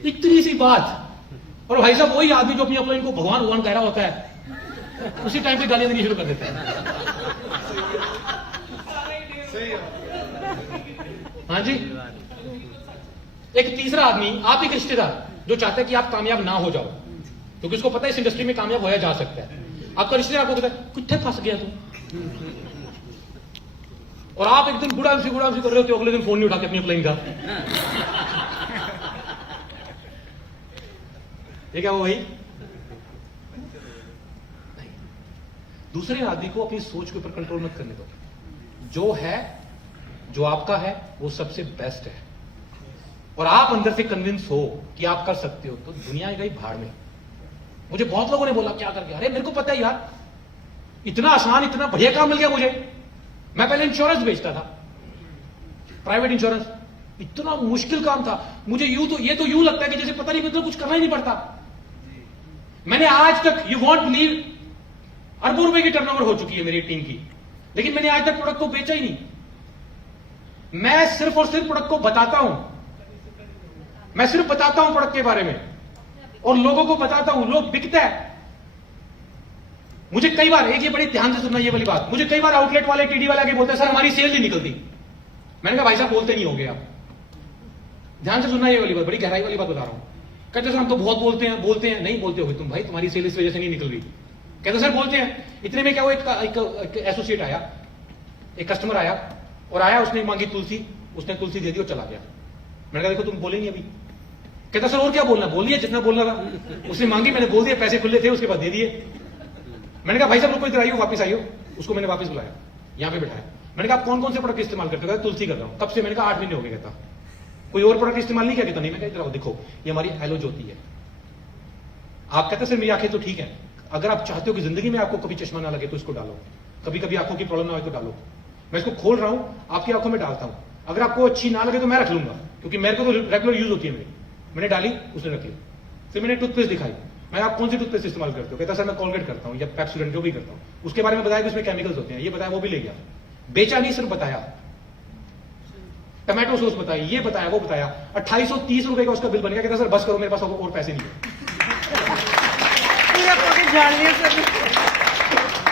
इतनी सी बात, और भाई साहब वही आदमी जो अपनी अपलाइन को भगवान भगवान कह रहा होता है, उसी टाइम पे गालियां देनी शुरू कर देता है। हाँ जी। एक तीसरा आदमी, आप एक रिश्तेदार जो चाहता है कि आप कामयाब ना हो जाओ, क्योंकि उसको पता है इस इंडस्ट्री में कामयाब होया जा सकता है। आपका रिश्तेदार आपको कहता है कितने फंस गया तू, और आप एक दिन गुड़ामसी कर रहे होते हो, अगले दिन फोन नहीं उठाते अपनी अपलाइन का। ये क्या हो भाई? दूसरे आदमी को अपनी सोच के ऊपर कंट्रोल मत करने दो। जो है, जो आपका है, वो सबसे बेस्ट है, और आप अंदर से कन्विंस हो कि आप कर सकते हो, तो दुनिया गई भाड़ में। मुझे बहुत लोगों ने बोला क्या कर गया, अरे मेरे को पता है यार, इतना आसान, इतना बढ़िया काम मिल गया मुझे। मैं पहले इंश्योरेंस बेचता था, प्राइवेट इंश्योरेंस, इतना मुश्किल काम था मुझे। ये तो यूं लगता है कि जैसे पता नहीं, मतलब कुछ करना ही नहीं पड़ता। मैंने आज तक, यू वॉन्ट बिलीव, अरबों रुपए की टर्नओवर हो चुकी है मेरी टीम की, लेकिन मैंने आज तक प्रोडक्ट को बेचा ही नहीं। मैं सिर्फ और सिर्फ प्रोडक्ट को बताता हूं, मैं सिर्फ बताता हूं प्रोडक्ट के बारे में, और लोगों को बताता हूं, लोग बिकता है। मुझे कई बार, एक ये बड़ी ध्यान से सुनना ये वाली बात, मुझे कई बार आउटलेट वाले, टीडी वाले आके बोलते हैं सर हमारी सेल नहीं निकलती। मैंने कहा भाई साहब बोलते नहीं होंगे आप, ध्यान से सुनना ये वाली बात, बड़ी गहराई वाली बात बता रहा हूं। कहते सर हम तो बहुत बोलते हैं, नहीं बोलते हो तुम भाई, तुम्हारी सेल इस वजह से नहीं निकल रही। कहते सर बोलते हैं। इतने में क्या हुआ, एक एसोसिएट आया, एक कस्टमर आया, और आया, उसने मांगी तुलसी, उसने तुलसी दे दी और चला गया। मैंने कहा देखो तुम बोले नहीं अभी। कहता सर और क्या बोलना, बोलिए जितना बोलना था। उसने मांगी, मैंने बोल दिया, पैसे खुले थे, उसके बाद दे दिए। मैंने कहा भाई साहब रुको, इधर आइयो, वापस आइयो। उसको मैंने वापस बुलाया, यहां पे बिठाया। मैंने कहा आप कौन कौन से प्रोडक्ट इस्तेमाल करते हो? तुलसी कर रहा हूं। कब से? मैंने कहा 8 महीने हो गए। कहता कोई और प्रोडक्ट इस्तेमाल नहीं किया? कहता नहीं। मैं कहा इधर आओ, देखो ये हमारी एलो ज्योति है। आप कहते सर मेरी आंखें तो ठीक है, अगर आप चाहते हो कि जिंदगी में आपको कभी चश्मा ना लगे तो इसको डालो, कभी कभी आंखों की प्रॉब्लम ना हो तो डालो। मैं इसको खोल रहा हूं, आपकी आंखों में डालता हूं, अगर आपको अच्छी ना लगे तो मैं रख लूंगा, क्योंकि मेरे को तो रेगुलर यूज होती है मेरी। मैंने डाली, उसने रख ली। फिर मैंने टूथपेस्ट दिखाई, मैं आप कौन सी टूथपेस्ट इस्तेमाल करते हो? कहता सर मैं कोलगेट करता हूं या पेप्सोडेंट जो भी करता हूं। उसके बारे में बताया कि उसमें केमिकल्स होते हैं, ये बताया, वो भी ले गया। बेचा नहीं, सिर्फ बताया। टमाटो सॉस बताई, ये बताया, वो बताया। 2830 रुपए का उसका बिल बन गया। कहता सर बस करो, मेरे पास और पैसे नहीं है। पूरा पॉकेट झाड़ लिया सर।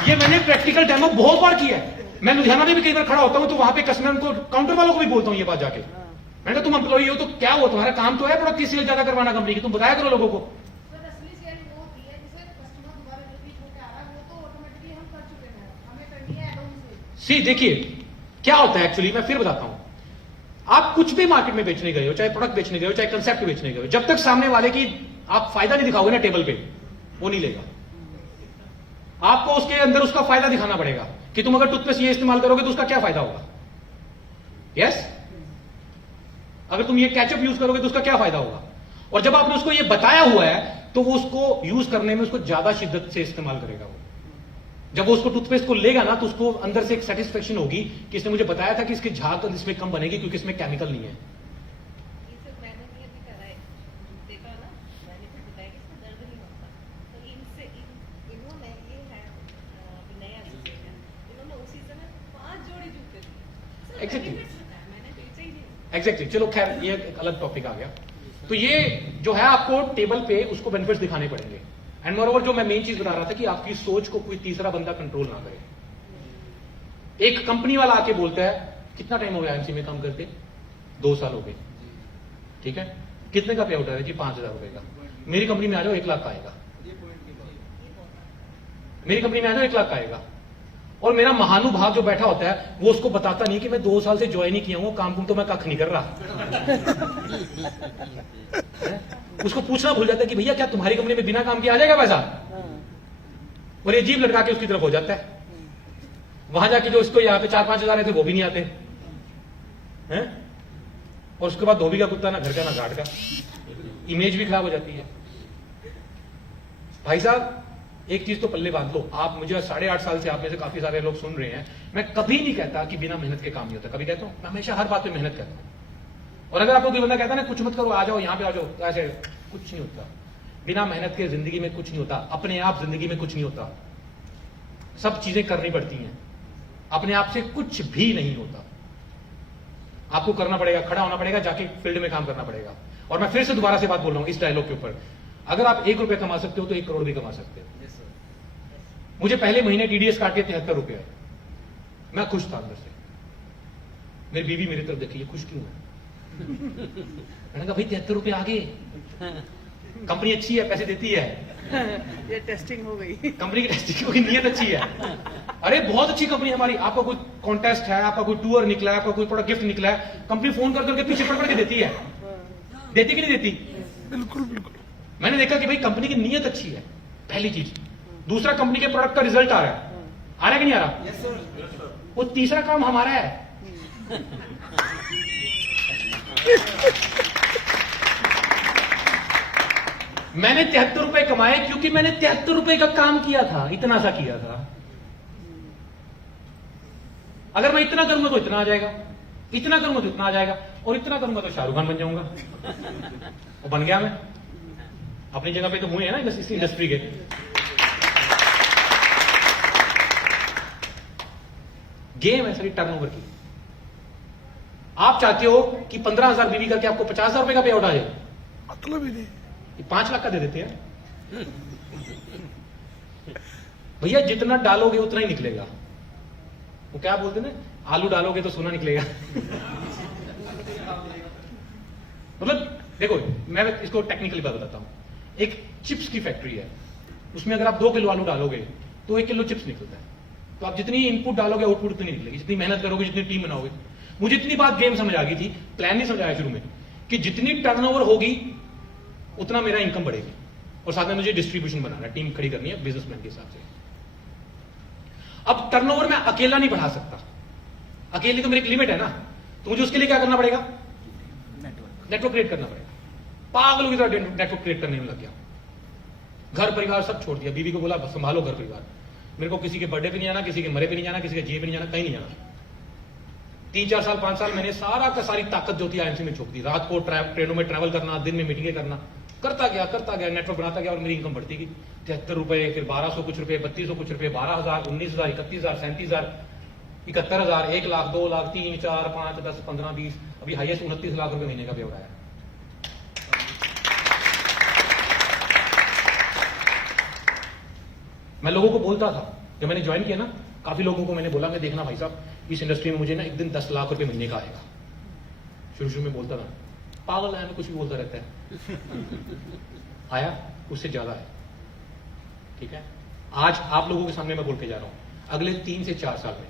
ये मैंने प्रैक्टिकल डेमो बहुत बार किया है। मैं लुधियाना में भी कई बार खड़ा होता हूं, तो वहां पे कस्टमर को, काउंटर वालों को भी बोलता हूं ये बात जाके। मैंने कहा तुम एम्प्लॉई हो तो क्या हो, तुम्हारा काम तो है प्रोडक्ट की सेल ज्यादा करवाना कंपनी की, तुम बताया करो लोगों को। सर असली सेल वो होती है जिसमें कस्टमर दोबारा रिपीट होकर आ रहा है, वो तो ऑटोमेटिकली हम कर चुके हैं, हमें करनी है एड-ऑन सेल। सी देखिए क्या होता है एक्चुअली, मैं फिर बताता हूं। आप कुछ भी मार्केट में बेचने गए हो, चाहे प्रोडक्ट बेचने गए हो, चाहे कंसेप्ट बेचने गए हो, जब तक सामने वाले की आप फायदा नहीं दिखाओगे ना टेबल पे, वो नहीं लेगा। आपको उसके अंदर उसका फायदा दिखाना पड़ेगा कि तुम अगर टूथपेस्ट ये इस्तेमाल करोगे तो उसका क्या फायदा होगा। यस, अगर तुम ये केचप यूज करोगे तो उसका क्या फायदा होगा। और जब आपने उसको ये बताया हुआ है तो वो उसको यूज करने में उसको ज्यादा शिद्दत से इस्तेमाल करेगा। वो जब वो उसको टूथपेस्ट को लेगा ना तो उसको अंदर से एक सेटिस्फेक्शन होगी कि इसने मुझे बताया था कि इसकी झाग इसमें कम बनेगी क्योंकि इसमें केमिकल नहीं है। ये सब मैंने भी अभी करा है, देखा ना, मैंने भी बताया कि इसमें दर्द नहीं होता। तो इन्होंने ये है नया एसोसिएशन, इन्होंने उसी समय 5 जोड़ी जूते दिए। Exactly. मैंने बेचा ही नहीं। एग्जैक्टली, चलो खैर ये एक अलग टॉपिक आ गया। तो ये जो है आपको टेबल पे उसको बेनिफिट्स दिखाने पड़ेंगे। एंड मोर ओवर जो मैं मेन चीज बता रहा था कि आपकी सोच को कोई तीसरा बंदा कंट्रोल ना करे। एक कंपनी वाला आके बोलता है कितना टाइम हो गया एमसी में काम करते? 2 साल हो गए, ठीक है, कितने का पे आउट है जी? 5000 रुपए का। मेरी कंपनी में आ जाओ, 1 लाख का आएगा। मेरी कंपनी में आ जाओ 1 लाख का आएगा। और मेरा महानुभाव जो बैठा होता है वो उसको बताता नहीं कि मैं 2 साल से ज्वाइन ही किया हूं, काम तो मैं कख नहीं कर रहा। उसको पूछना भूल जाता है कि भैया क्या तुम्हारी कंपनी में बिना काम किए आ जाएगा पैसा, और ये जीभ लटका के उसकी तरफ हो जाता है। वहां जाके जो उसको यहाँ पे 4-5 हजार थे वो भी नहीं आते हैं, और उसके बाद धोबी का कुत्ता ना घर का ना घाट का, इमेज भी खराब हो जाती है। भाई साहब एक चीज तो पल्ले बांध लो, आप मुझे 8.5 साल से आप में से काफी सारे लोग सुन रहे हैं, मैं कभी नहीं कहता कि बिना मेहनत के काम नहीं होता, कभी कहता हूं, मैं हमेशा हर बात पे मेहनत करता हूं। और अगर आपको कोई बंदा कहता है ना कुछ मत करो, आ जाओ यहाँ पे आ जाओ, तो ऐसे कुछ नहीं होता। बिना मेहनत के जिंदगी में कुछ नहीं होता, अपने आप जिंदगी में कुछ नहीं होता, सब चीजें करनी पड़ती हैं, अपने आप से कुछ भी नहीं होता। आपको करना पड़ेगा, खड़ा होना पड़ेगा, जाके फील्ड में काम करना पड़ेगा। और मैं फिर से दोबारा से बात बोल रहा हूं इस डायलॉग के ऊपर, अगर आप 1 रुपए कमा सकते हो तो 1 करोड़ भी कमा सकते हो। मुझे पहले महीने टीडीएस काट के 73 रुपए आए, मैं खुश था अंदर से। मेरी बीवी मेरी तरफ देखी, ये खुश क्यों है? मैंने कहा भाई 73 रुपए आ गए, कंपनी अच्छी है, पैसे देती है, ये टेस्टिंग हो गई। कंपनी की टेस्टिंग की नीयत अच्छी है। अरे बहुत अच्छी कंपनी है हमारी, आपका कोई कॉन्टेस्ट है, आपका कोई टूर निकला है, आपका कोई प्रोडक्ट गिफ्ट निकला है, कंपनी फोन कर करके पीछे पड़ के देती है। देती कि नहीं देती? बिल्कुल बिल्कुल। मैंने देखा कि भाई कंपनी की नीयत अच्छी है, पहली चीज। दूसरा, कंपनी के प्रोडक्ट का रिजल्ट आ रहा है, आ रहा है कि नहीं आ रहा? वो तीसरा काम हमारा है। मैंने 73 रुपए कमाए क्योंकि मैंने 73 रुपए का काम किया था, इतना सा किया था। अगर मैं इतना करूंगा तो इतना आ जाएगा, इतना करूंगा तो इतना आ जाएगा, और इतना करूंगा तो शाहरुख खान बन जाऊंगा। वो बन गया मैं, अपनी जगह पे तो हुए हैं ना इस इंडस्ट्री के। गेम है सारी टर्नओवर की। आप चाहते हो कि 15,000 बीवी करके आपको 50,000 रुपए का पे आउट आ जाए, मतलब ही नहीं। ये 5 लाख का दे देते हैं भैया, जितना डालोगे उतना ही निकलेगा। वो क्या बोलते हैं ना, आलू डालोगे तो सोना निकलेगा। मतलब देखो, मैं इसको टेक्निकली बात बताता हूं। एक चिप्स की फैक्ट्री है, उसमें अगर आप 2 किलो आलू डालोगे तो 1 किलो चिप्स निकलता है। तो आप जितनी इनपुट डालोगे आउटपुट उतनी निकलेगी, जितनी मेहनत करोगे, जितनी टीम बनाओगे। मुझे इतनी बात गेम समझ आ गई थी, प्लान नहीं समझाया शुरू में, कि जितनी टर्नओवर होगी उतना मेरा इनकम बढ़ेगी, और साथ में मुझे डिस्ट्रीब्यूशन बनाना है, टीम खड़ी करनी है बिजनेसमैन के हिसाब से। अब टर्नओवर मैं अकेला नहीं बढ़ा सकता, अकेले तो मेरी एक लिमिट है ना, तो मुझे उसके लिए क्या करना पड़ेगा? नेटवर्क क्रिएट करना पड़ेगा। पागलों की तरह नेटवर्क क्रिएट करने में लग गया, घर परिवार सब छोड़ दिया, बीवी को बोला संभालो घर परिवार, मेरे को किसी के बर्थडे पे नहीं जाना, किसी के मरे पे नहीं जाना, किसी के जिए पे नहीं जाना, कहीं नहीं जाना। 3-4 साल 5 साल मैंने सारा का सारी ताकत जो थी आईएमसी में झोंक दी। रात को ट्रेनों में ट्रैवल करना, दिन में मीटिंगें करना, करता गया, नेटवर्क बनाता गया, और मेरी इनकम बढ़ती गई। 73 रुपए, फिर 1200 कुछ रुपए, 3200 कुछ रुपए, 12,000, 19,000, 31,000, 37,000, 71,000, 1 लाख, 2 लाख, 3, 4, 5, 10, 15, 20, अभी हाईएस्ट 29 लाख रुपए महीने का भी हो रहा है। मैं लोगों को बोलता था, जब मैंने ज्वाइन किया ना, काफी लोगों को मैंने बोला, मैं देखना भाई साहब इस इंडस्ट्री में मुझे ना एक दिन 10 लाख रुपए महीने का आएगा। शुरू में बोलता था, पागल है, मैं कुछ भी बोलता रहता है। आया, उससे ज्यादा है। ठीक है, आज आप लोगों के सामने मैं बोल के जा रहा हूं, अगले 3 से 4 साल में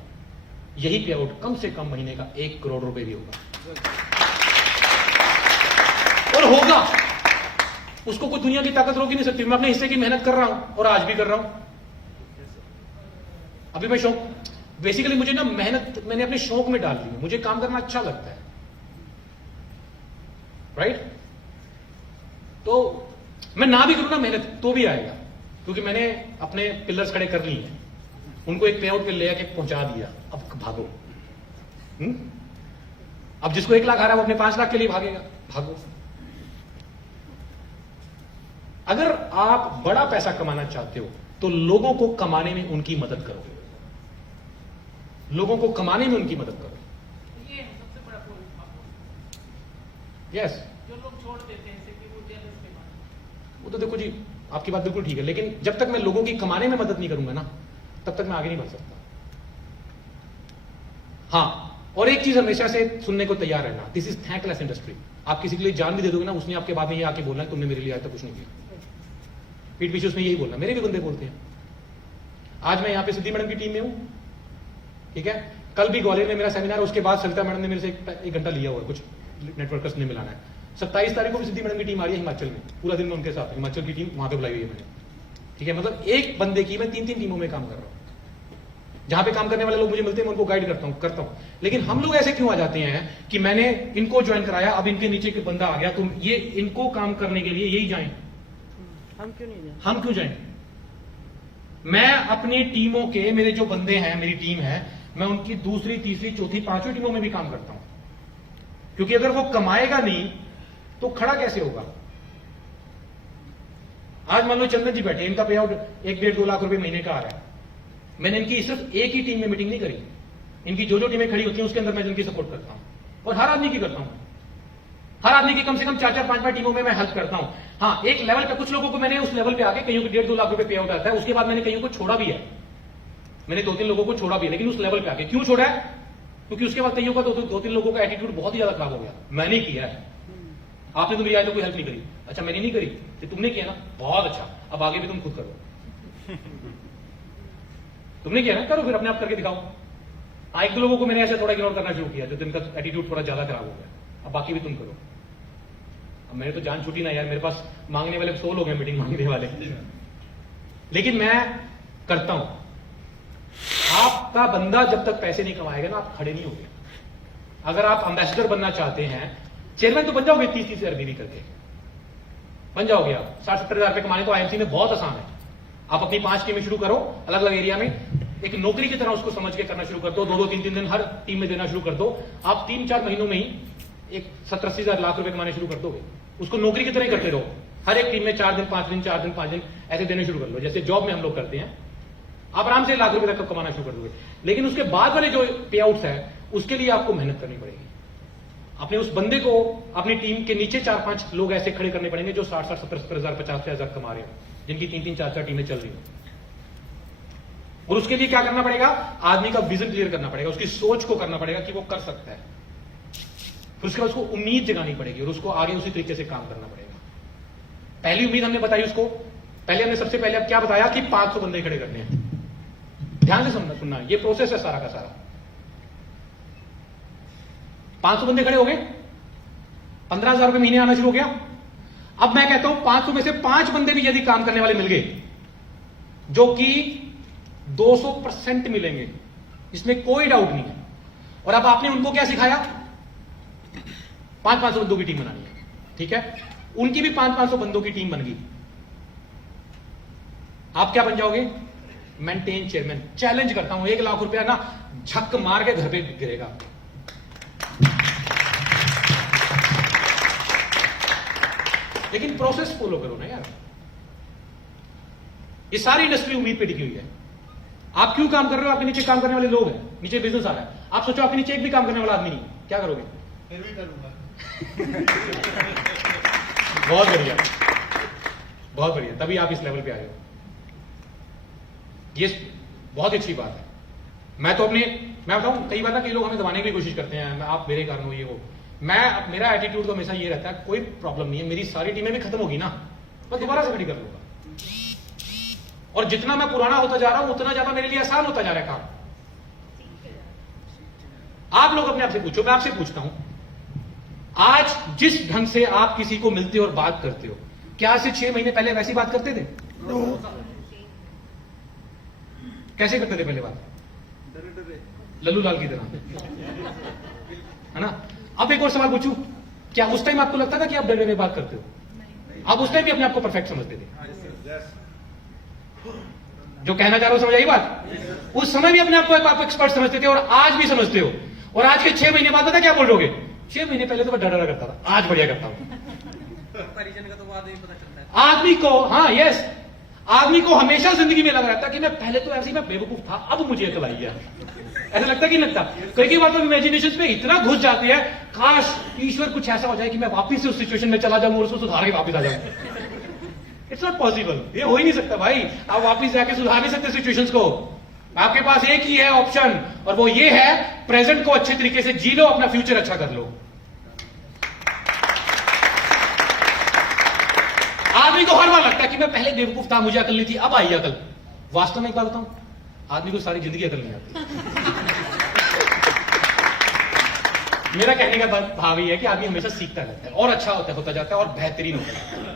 यही पे आउट कम से कम महीने का 1 करोड़ रुपए भी होगा, और होगा। उसको कोई दुनिया की ताकत रोक ही नहीं सकती। मैं अपने हिस्से की मेहनत कर रहा हूं, और आज भी कर रहा हूं। अभी मैं शौक, बेसिकली मुझे ना मेहनत मैंने अपने शौक में डाल दी है, मुझे काम करना अच्छा लगता है, राइट? तो मैं ना भी करूं ना मेहनत तो भी आएगा, क्योंकि मैंने अपने पिलर्स खड़े कर लिए हैं, उनको एक पे आउट पे ले आके पहुंचा दिया। अब भागो। अब जिसको 1 लाख आ रहा है वो अपने 5 लाख के लिए भागेगा, भागो। अगर आप बड़ा पैसा कमाना चाहते हो तो लोगों को कमाने में उनकी मदद करो, लोगों को कमाने में उनकी मदद करो। ये सबसे बड़ा प्रॉब्लम यस, जो लोग छोड़ देते हैं कि वो जेलस के बाद। वो तो देखो जी, आपकी बात बिल्कुल ठीक है, लेकिन जब तक मैं लोगों की कमाने में मदद नहीं करूंगा ना, तब तक मैं आगे नहीं बढ़ सकता। हाँ, और एक चीज हमेशा से सुनने को तैयार रहना, दिस इज थैंकलेस इंडस्ट्री। आप किसी के लिए जान भी दे दोगे ना, उसने आपके बाद में ये आके बोलना है तुमने मेरे लिए आज तक कुछ नहीं किया, पीठ पीछे उसने यही बोलना। मेरे भी बंदे बोलते हैं, आज मैं यहाँ पे सिद्धि मैडम की टीम में हूं, ठीक है। कल भी ग्वालियर में मेरा सेमिनार, उसके बाद सरिता मैडम ने मेरे से एक घंटा लिया हुआ है, कुछ नेटवर्कर्स ने मिलाना है। 27 तारीख को भी सिद्धि मैडम की टीम आ रही है हिमाचल में, पूरा दिन में उनके साथ, हिमाचल की टीम वहां पे बुलाई हुई है मैंने, ठीक है। मतलब एक बंदे की मैं 3-3 टीमों में काम कर रहा हूं। जहां पे काम करने वाले लोग मुझे मिलते हैं, मैं उनको गाइड करता हूं। लेकिन हम लोग ऐसे क्यों आ जाते हैं कि मैंने इनको ज्वाइन कराया, अब इनके नीचे एक बंदा आ गया, तुम ये इनको काम करने के लिए यही जाएं, हम क्यों नहीं जाए? हम क्यों जाएं? मैं अपनी टीमों के, मेरे जो बंदे हैं, मेरी टीम है, मैं उनकी दूसरी, तीसरी, चौथी, पांचवी टीमों में भी काम करता हूं। क्योंकि अगर वो कमाएगा नहीं तो खड़ा कैसे होगा? आज मान लो चंदन जी बैठे, इनका पे आउट 1-1.5-2 लाख रुपए महीने का आ रहा है। मैंने इनकी सिर्फ एक ही टीम में मीटिंग नहीं करी, इनकी जो टीमें खड़ी होती हैं उसके अंदर मैं इनकी सपोर्ट करता हूं, और हर आदमी की करता हूं। हर आदमी की कम से कम 4-4-5-5 टीमों में मैं हेल्प करता हूं। हाँ, एक लेवल पे कुछ लोगों को मैंने उस लेवल पे आके, कईयों को 1.5-2 लाख रुपए पे आउट आता है, उसके बाद मैंने कईयों को छोड़ा भी है। मैंने 2-3 लोगों को छोड़ा भी है, लेकिन उस लेवल पे आके क्यों छोड़ा है? क्योंकि उसके बाद कईयों का 2-3 लोगों का एटीट्यूड बहुत ही ज्यादा खराब हो गया। मैंने किया है, आपने तो मेरी आज कोई हेल्प नहीं करी। अच्छा, मैंने नहीं करी तो तुमने किया ना, बहुत अच्छा, अब आगे भी तुम खुद करो। तुमने किया ना, करो फिर, अपने आप करके दिखाओ। हाँ, 1-2 लोगों को मैंने ऐसे थोड़ा इग्नोर करना शुरू किया, जो जिनका एटीट्यूड थोड़ा ज्यादा खराब हो गया। अब बाकी भी तुम करो। अब मैंने तो जान छूटी ना यार, मेरे पास मांगने वाले 100 लोग हैं, मीटिंग मांगने वाले, लेकिन मैं करता हूं। आपका बंदा जब तक पैसे नहीं कमाएगा ना, आप खड़े नहीं होंगे। अगर आप एम्बेसडर बनना चाहते हैं, चेयरमैन तो बन जाओगे 30-30 हज़ार बीवी करके, बन जाओगे आप। 60-70 हज़ार रुपए कमाने तो आईएमसी में बहुत आसान है। आप अपनी 5 टीमें शुरू करो अलग अलग एरिया में, एक नौकरी की तरह उसको समझ के करना शुरू कर दो। 2-2, 3-3 दिन हर टीम में देना शुरू कर दो। आप 3-4 महीनों में ही एक 70-80 हज़ार लाख रुपए कमाने शुरू कर दोगे। उसको नौकरी की तरह ही करते रहो, हर एक टीम में 4 दिन 5 दिन, 4 दिन 5 दिन ऐसे देने शुरू कर लो, जैसे जॉब में हम लोग करते हैं। आप आराम से लाख रुपए तक कमाना शुरू कर दोगे। लेकिन उसके बाद वाले जो पे आउट्स है, उसके लिए आपको मेहनत करनी पड़ेगी। अपने उस बंदे को अपनी टीम के नीचे 4-5 लोग ऐसे खड़े करने पड़ेंगे जो 60-60, 70-70 हज़ार, 50 हज़ार कमा रहे हो, जिनकी 3-3, 4-4 टीमें चल रही हो। और उसके लिए क्या करना पड़ेगा? आदमी का विजन क्लियर करना पड़ेगा, उसकी सोच को करना पड़ेगा कि वो कर सकता है। फिर उसके बाद उसको उम्मीद जगानी पड़ेगी और उसको आगे उसी तरीके से काम करना पड़ेगा। पहली उम्मीद हमने बताई उसको, पहले हमने सबसे पहले अब क्या बताया कि 500 बंदे खड़े करने हैं। ध्यान से सुनना, ये प्रोसेस है सारा का सारा। 500 बंदे खड़े हो गए, 15,000 रुपए महीने आना शुरू हो गया। अब मैं कहता हूं 500 में से 5 बंदे भी यदि काम करने वाले मिल गए, जो कि 200% मिलेंगे, इसमें कोई डाउट नहीं है। और अब आपने उनको क्या सिखाया? 500 बंदों की टीम बनानी है, ठीक है। उनकी भी 500 बंदों की टीम बन गई। आप क्या बन जाओगे? Maintain chairman. चैलेंज करता हूं, 1 लाख रुपया ना झक मार के घर पे गिरेगा। लेकिन प्रोसेस फॉलो करो ना यार। ये सारी इंडस्ट्री उम्मीद पे टिकी हुई है। आप क्यों काम कर रहे हो? आपके नीचे काम करने वाले लोग हैं, नीचे बिजनेस आ रहा है। आप सोचो आपके नीचे एक भी काम करने वाला आदमी नहीं, क्या करोगे? फिर भी करूंगा। बहुत बढ़िया, बहुत बढ़िया, तभी आप इस लेवल पे आए हो। ये बहुत अच्छी बात है। मैं बताऊं, कई बार ना कई लोग हमें दबाने की कोशिश करते हैं, आप मेरे कारण हो, ये हो। मेरा एटीट्यूड तो हमेशा ये रहता है, कोई प्रॉब्लम नहीं है, मेरी सारी टीमें भी खत्म होगी ना, मैं दोबारा से खड़ी कर लूंगा। और जितना मैं पुराना होता जा रहा हूं, उतना ज्यादा मेरे लिए आसान होता जा रहा है काम। आप लोग अपने आप से पूछो, मैं आपसे पूछता हूं, आज जिस ढंग से आप किसी को मिलते हो और बात करते हो, क्या आज से 6 महीने पहले वैसी बात करते थे? कैसे करते थे पहले बात? लल्लू लाल की तरह, है ना? अब एक और सवाल पूछूं, क्या उस टाइम आपको लगता था कि आप डरे हुए बात करते हो? आप उस टाइम भी अपने आप को परफेक्ट समझते थे? जो कहना चाह रहा हूं समझ आई बात? उस समय भी अपने आप को आप एक्सपर्ट समझते थे और आज भी समझते हो। और आज के 6 महीने बाद पता क्या बोल रहे? 6 महीने पहले तो मैं डरा करता था, आज बढ़िया करता हूं। परिजन का तो बाद में पता चलता है। आदमी को, हाँ यस, आदमी को हमेशा जिंदगी में लग रहता कि मैं पहले तो ऐसे ही मैं बेवकूफ था, अब मुझे अकल आई है। ऐसा लगता कि नहीं लगता? कई बार तो इमेजिनेशन पे इतना घुस जाती है, काश ईश्वर कुछ ऐसा हो जाए कि मैं वापस से उस सिचुएशन में चला जाऊं और उसको सुधार के वापस आ जाऊं। इट्स नॉट पॉसिबल, ये हो ही नहीं सकता भाई। आप वापस जाके सुधार नहीं सकते सिचुएशंस को। आपके पास एक ही है ऑप्शन, और वो ये है, प्रेजेंट को अच्छे तरीके से जी लो, अपना फ्यूचर अच्छा कर लो। आदमी को हर बार लगता है कि मैं पहले बेवकूफ था, मुझे अकल नहीं थी, अब आई अकल। वास्तव में एक बात बताऊं, आदमी को सारी जिंदगी अकल नहीं आती। मेरा कहने का भाव ये है कि आदमी हमेशा सीखता रहता है और अच्छा होता जाता है और बेहतरीन होता जाता है।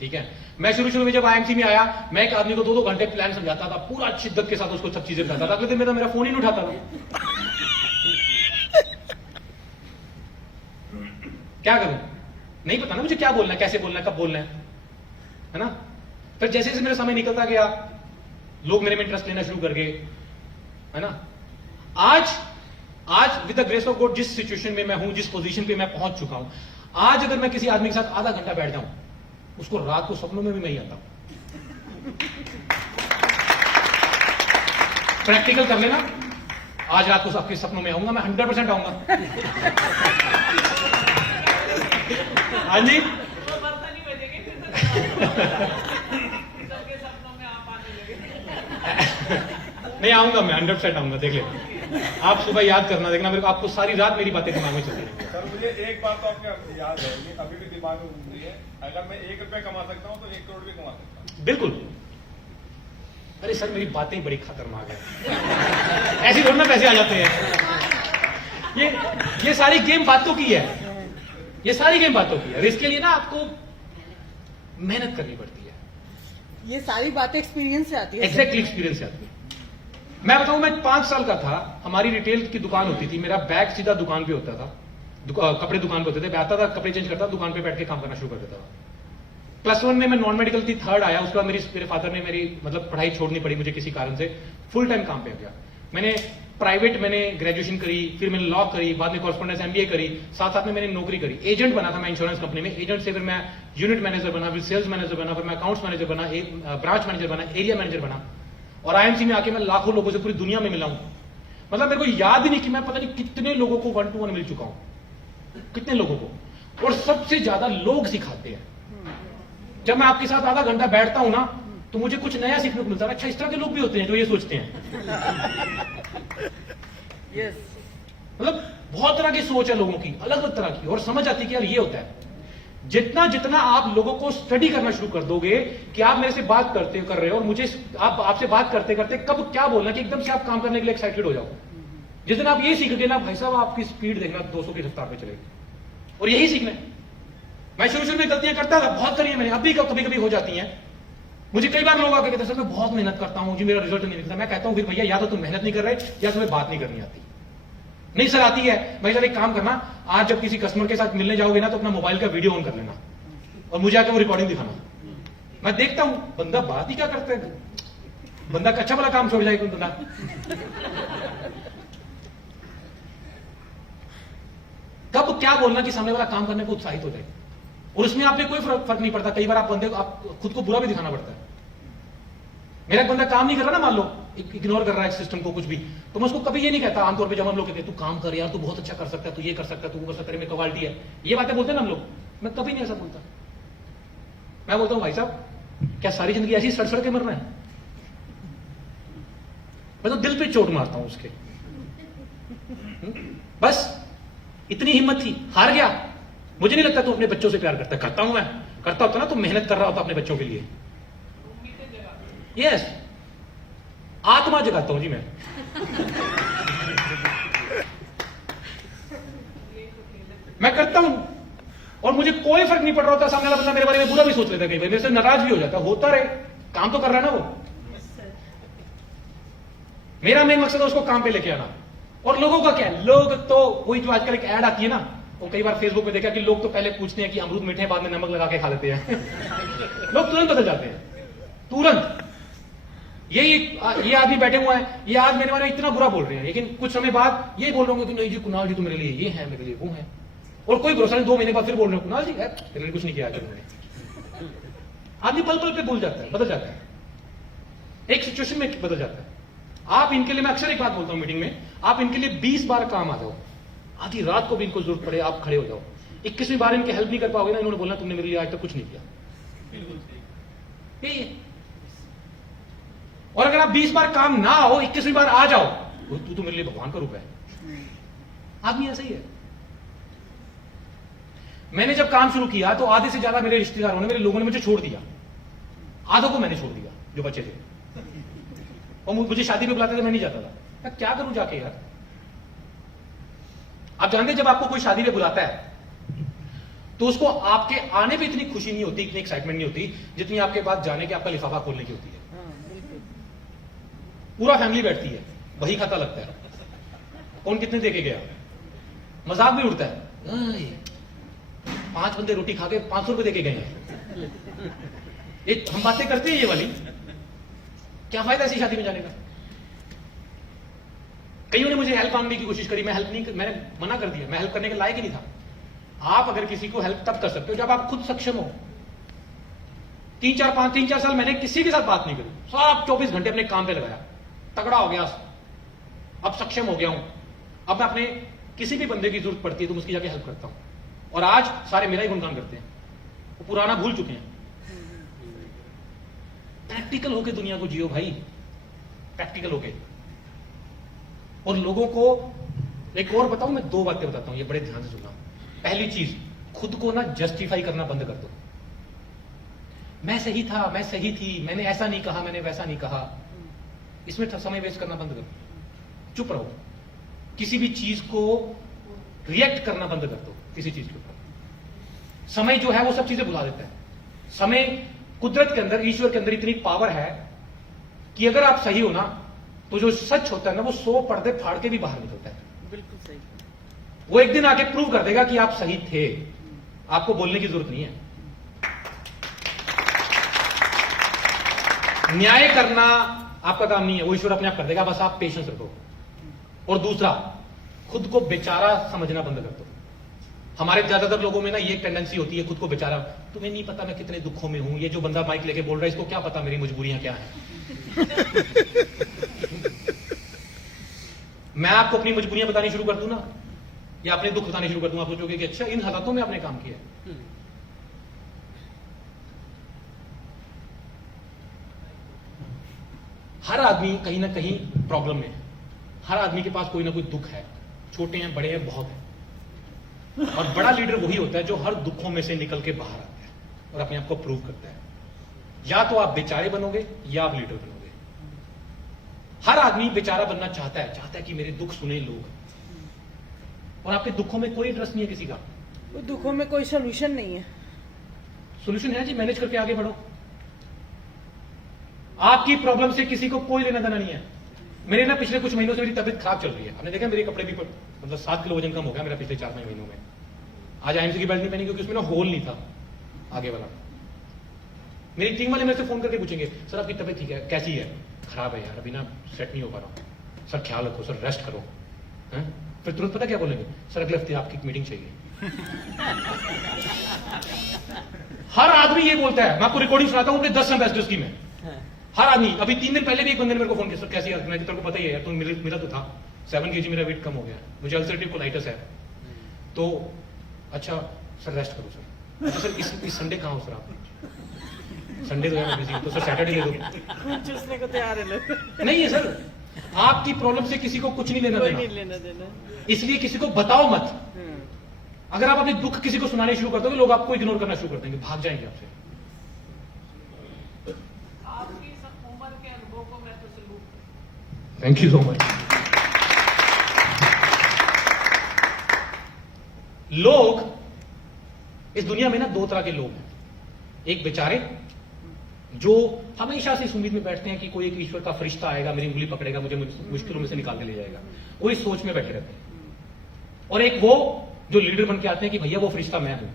ठीक है, मैं शुरू में जब आईएमसी में आया, मैं एक आदमी को 2-2 घंटे प्लान समझाता था, पूरा शिद्दत के साथ उसको सब चीजें बताता था। अगले दिन मेरा फोन ही नहीं उठाता था। क्या करूं, नहीं पता ना मुझे क्या बोलना है, कैसे बोलना है, कब बोलना है ना। फिर जैसे जैसे मेरा समय निकलता गया, लोग मेरे में इंटरेस्ट लेना शुरू कर गए, है ना। आज with the grace of God जिस सिचुएशन में मैं हूं, जिस पोजीशन पे मैं पहुंच चुका हूं, आज अगर मैं किसी आदमी के साथ आधा घंटा बैठ जाऊं, उसको रात को सपनों में भी मैं ही आता हूं। प्रैक्टिकल कर लेना, आज रात को आपके सपनों में आऊंगा, मैं 100% आऊंगा। हाँ जी, वो बर्तन ही बजेंगे फिर तो सबके सपनों में आप आने लगे। नहीं आऊंगा मैं, 100% आऊंगा, देख लेना। आप सुबह याद करना, देखना मेरे को, आपको सारी रात मेरी बातें दिमाग में चलती रहेंगी। सर मुझे एक बात तो आपके याद है, ये अभी भी दिमाग में घूम रही है, अगर मैं 1 रुपया कमा सकता हूँ तो 1 करोड़ भी कमा सकता हूँ। बिल्कुल। अरे सर मेरी बातें बड़ी खतरनाक है, ऐसी थोड़ी ना पैसे आ जाते हैं। ये सारी गेम बातों की है, ये सारी गेम बातों की है। और इसके लिए ना आपको मेहनत करनी पड़ती है। ये सारी बातें एक्सपीरियंस से आती है। एग्जैक्टली एक्सपीरियंस से आती है। मैं बताऊं, मैं 5 साल का था, हमारी रिटेल की दुकान होती थी, मेरा बैग सीधा दुकान पे होता था, कपड़े दुकान पे होते थे, मैं आता था, कपड़े चेंज करता, दुकान पे बैठ के काम करना शुरू कर देता था। +1 में मैं नॉन मेडिकल थी, 3rd आया, उसके बाद मेरे फादर ने मेरी मतलब पढ़ाई छोड़नी पड़ी मुझे किसी कारण से, फुल टाइम काम पे आ गया। मैंने प्राइवेट ग्रेजुएशन करी, फिर मैंने लॉ करी, बाद में कॉरेस्पोंडेंस MBA करी, साथ में मैंने नौकरी करी। एजेंट बना था मैं इंश्योरेंस कंपनी में, एजेंट से फिर मैं यूनिट मैनेजर बना, फिर सेल्स मैनेजर बना, फिर मैं अकाउंट्स मैनेजर बना, ब्रांच मैनेजर बना, एरिया मैनेजर बना। और IMC में आके मैं लाखों लोगों से पूरी दुनिया में मिला हूं। मतलब मेरे को याद ही नहीं कि मैं पता नहीं कितने लोगों को 1 to 1 मिल चुका हूं, कितने लोगों को। और सबसे ज्यादा लोग सिखाते हैं। जब मैं आपके साथ आधा घंटा बैठता हूं ना, तो मुझे कुछ नया सीखने को मिलता है। अच्छा, इस तरह के लोग भी होते हैं जो ये सोचते हैं। यस, मतलब बहुत तरह की सोच है लोगों की, अलग अलग तरह की, और समझ आती है कि यार ये होता है। जितना आप लोगों को स्टडी करना शुरू कर दोगे कि आप मेरे से बात कर रहे हो और मुझे आपसे बात करते करते कब क्या बोलना कि एकदम से आप काम करने के लिए एक्साइटेड हो जाओ। जिस दिन आप ये सीख गए ना भाई साहब, आपकी स्पीड देखना 200 की रफ्तार पे चलेगी। और यही सीखना है। मैं शुरू में गलतियां करता था, बहुत करी है मैंने, अभी कभी कभी हो जाती हैं। मुझे कई बार लोग आके कहते हैं सर मैं बहुत मेहनत करता हूं जी, मेरा रिजल्ट नहीं दिखता। मैं कहता हूं फिर भैया या तो तुम मेहनत नहीं कर रहे या तुम्हें बात नहीं करनी आती। नहीं सर आती है। भाई सर एक काम करना, आज जब किसी कस्टमर के साथ मिलने जाओगे ना तो अपना मोबाइल का वीडियो ऑन कर लेना और मुझे आके वो रिकॉर्डिंग दिखाना। मैं देखता हूं बंदा बात ही क्या करता है, बंदा अच्छा भला काम छोड़ जाएगा बंदा। कब क्या बोलना कि सामने वाला काम करने को उत्साहित हो जाए। और उसमें आप पे कोई फर्क नहीं पड़ता। कई बार आप बंदे को आप खुद को बुरा भी दिखाना पड़ता है। मेरा बंदा काम नहीं कर रहा ना, मान लो इग्नोर कर रहा है सिस्टम को कुछ भी, तो मैं उसको कभी ये नहीं कहता। आमतौर पे जब हम लोग कहते हैं तू काम कर यार, तू बहुत अच्छा कर सकता है, तू ये कर सकता है, तू वो कर सकता है, मेरी क्वालिटी है, ये बातें बोलते हैं ना हम लोग, मैं कभी नहीं ऐसा बोलता। मैं बोलता हूं भाई साहब क्या सारी जिंदगी ऐसी सड़ के मरना है? मैं तो दिल पे चोट मारता हूं उसके। बस इतनी हिम्मत थी, हार गया। मुझे नहीं लगता तू अपने बच्चों से प्यार करता। करता हूं मैं, करता होता ना तो मेहनत कर रहा होता अपने बच्चों के लिए। यस, आत्मा जगाता हूं जी मैं। मैं करता हूं और मुझे कोई फर्क नहीं पड़ रहा होता। सामने वाला बंदा मेरे बारे में बुरा भी सोच लेता है, कई बार मेरे से नाराज भी हो जाता है। होता रहे, काम तो कर रहा है ना वो। मेरा मेन मकसद है उसको काम पे लेके आना। और लोगों का क्या है, लोग तो वही जो आजकल एक ऐड आती है ना, वो कई बार फेसबुक पे देखा कि लोग तो पहले पूछते हैं कि अमरूद मीठे, बाद में नमक लगा के खा लेते हैं। लोग तुरंत बदल जाते हैं, तुरंत। ये आदमी बैठे हुए हैं, ये आज मेरे बारे में इतना बुरा बोल रहे हैं, लेकिन कुछ समय बाद ये बोल रहे होंगे कि नहीं जी कुणाल जी तो मेरे लिए ये है, मेरे लिए वो है। और कोई भरोसा नहीं, 2 महीने बाद फिर बोल रहे हो कुणाल जी मेरे लिए कुछ नहीं किया आज उन्होंने। आदमी पल पल पे भूल जाता है, बदल जाता है, एक सिचुएशन में बदल जाता है। आप इनके लिए, मैं अक्सर एक बात बोलता हूं मीटिंग में, आप इनके लिए 20 बार काम आ जाओ, आधी रात को भी इनको जरूरत पड़े आप खड़े हो जाओ। 21वीं बार इनकी हेल्प नहीं कर पाओगे ना, इन्होंने बोलना तुमने मेरे लिए आज तक कुछ नहीं किया। और अगर आप 20 बार काम ना हो, 21वीं बार आ जाओ, तू तो मेरे लिए भगवान का रूप है। आदमी ऐसा ही है। मैंने जब काम शुरू किया तो आधे से ज्यादा मेरे रिश्तेदारों ने, मेरे लोगों ने मुझे छोड़ दिया। आधों को मैंने छोड़ दिया जो बच्चे थे। और मुझे शादी में बुलाते थे, मैं नहीं जाता था। मैं क्या करूं जाके यार। आप जानते हैं जब आपको कोई शादी में बुलाता है तो उसको आपके आने पे इतनी खुशी नहीं होती, इतनी एक्साइटमेंट नहीं होती जितनी आपके बाद जाने के आपका लिफाफा खोलने की होती है। पूरा फैमिली बैठती है, वही खाता लगता है, कौन कितने देके गया, मजाक भी उड़ता है, 5 बंदे रोटी खा के 500 रुपए देके गए हैं। ये हम बातें करते हैं ये वाली, क्या फायदा ऐसी शादी में जाने का। कईयों ने मुझे हेल्प मांगने की कोशिश करी, मैंने मना कर दिया, मैं हेल्प करने के लायक ही नहीं था। आप अगर किसी को हेल्प तब कर सकते हो जब आप खुद सक्षम हो। 3-4 साल मैंने किसी के साथ बात नहीं करी, सब 24 घंटे अपने काम पे लगाया, तगड़ा हो गया, अब सक्षम हो गया हूं। अब मैं अपने किसी भी बंदे की जरूरत पड़ती है तो उसकी जाके हेल्प करता हूं, और आज सारे मेरा ही गुणगान करते हैं, वो पुराना भूल चुके हैं। प्रैक्टिकल होके दुनिया को जियो भाई, प्रैक्टिकल होके। और लोगों को एक और बताऊं, मैं 2 बातें बताता हूं, ये बड़े ध्यान से सुनना। पहली चीज, खुद को ना जस्टिफाई करना बंद कर दो। मैं सही था, मैं सही थी, मैंने ऐसा नहीं कहा, मैंने वैसा नहीं कहा। इसमें समय वेस्ट करना बंद करो, चुप रहो। किसी भी चीज को रिएक्ट करना बंद कर दो, किसी चीज के ऊपर। समय जो है वो सब चीजें भुला देता है। समय, कुदरत के अंदर, ईश्वर के अंदर इतनी पावर है कि अगर आप सही हो ना तो जो सच होता है ना वो 100 पर्दे फाड़ के भी बाहर निकलता है। बिल्कुल सही। वो एक दिन आके प्रूव कर देगा कि आप सही थे, आपको बोलने की जरूरत नहीं है। न्याय करना आपका काम नहीं है, वो ईश्वर अपने आप कर देगा, बस आप पेशेंस रखो। और दूसरा, खुद को बेचारा समझना बंद कर दो। हमारे ज्यादातर लोगों में ना ये टेंडेंसी होती है खुद को बेचारा, तुम्हें नहीं पता मैं कितने दुखों में हूं, ये जो बंदा माइक लेके बोल रहा है इसको क्या पता मेरी मजबूरियां क्या हैं। मैं आपको अपनी मजबूरियां बतानी शुरू कर दूं ना, या अपने दुख बताने शुरू कर दूं, आप सोचोगे कि अच्छा इन हालातों में आपने काम किया है। हर आदमी कहीं ना कहीं प्रॉब्लम में है, हर आदमी के पास कोई ना कोई दुख है, छोटे हैं बड़े हैं, बहुत है। और बड़ा लीडर वही होता है जो हर दुखों में से निकल के बाहर आता है और अपने आप को प्रूव करता है। या तो आप बेचारे बनोगे या आप लीडर बनोगे। हर आदमी बेचारा बनना चाहता है कि मेरे दुख सुने लोग, और आपके दुखों में कोई इंटरेस्ट नहीं है किसी का। वो दुखों में कोई सोल्यूशन नहीं है। सोल्यूशन है जी, मैनेज करके आगे बढ़ो। आपकी प्रॉब्लम से किसी को कोई लेना देना नहीं है। मेरे ना पिछले कुछ महीनों से मेरी तबीयत खराब चल रही है, आपने देखा मेरे कपड़े भी मतलब 7 किलो वजन कम हो गया मेरा पिछले 4 महीनों में। आज आईएमसी की बेल्ट नहीं पहनी क्योंकि उसमें ना होल नहीं था आगे वाला। मेरी टीम वाले मेरे से फोन करके पूछेंगे, सर आपकी तबीयत ठीक है, कैसी है? खराब है यार, अभी ना सेट नहीं हो पा रहा। सर ख्याल रखो, सर रेस्ट करो। है? फिर तुरंत पता क्या बोलेंगे, सर अगले हफ्ते आपकी एक मीटिंग चाहिए। हर आदमी ये बोलता है। मैं आपको रिकॉर्डिंग सुनाता हूं अपने 10 एम्बेसडर्स की। मैं हर आदमी, अभी 3 दिन पहले भी एक बंदे ने मेरे को फोन किया, सर कैसी है? मैं तेरे को पता ही है यार, तो मेरा तो था 7 kg मेरा वेट कम हो गया, मुझे अल्सरेटिव कोलाइटिस है। तो अच्छा सर रेस्ट करो सर। अच्छा सर इस संडे कहाँ हो सर आप? संडे तो है बिजी, तो सर सैटरडे ले दो। चूसने को तैयार है लोग। नहीं है सर, आपकी प्रॉब्लम से किसी को कुछ नहीं लेना कोई देना, नहीं लेना देना। इसलिए किसी को बताओ मत। अगर आप अपने दुख किसी को सुनाने शुरू कर दोगे, लोग आपको इग्नोर करना शुरू कर देंगे, भाग जाएंगे आपसे। आपकी इस उम्र के अनुभव को मैं तो salute. Thank you so much. लोग इस दुनिया में ना 2 तरह के लोग हैं। एक बेचारे जो हमेशा से इस उम्मीद में बैठते हैं कि कोई एक ईश्वर का फरिश्ता आएगा, मेरी उंगली पकड़ेगा, मुझे मुश्किलों में से निकाल के ले जाएगा, वो इस सोच में बैठे रहते हैं। और एक वो जो लीडर बन के आते हैं कि भैया वो फरिश्ता मैं हूं,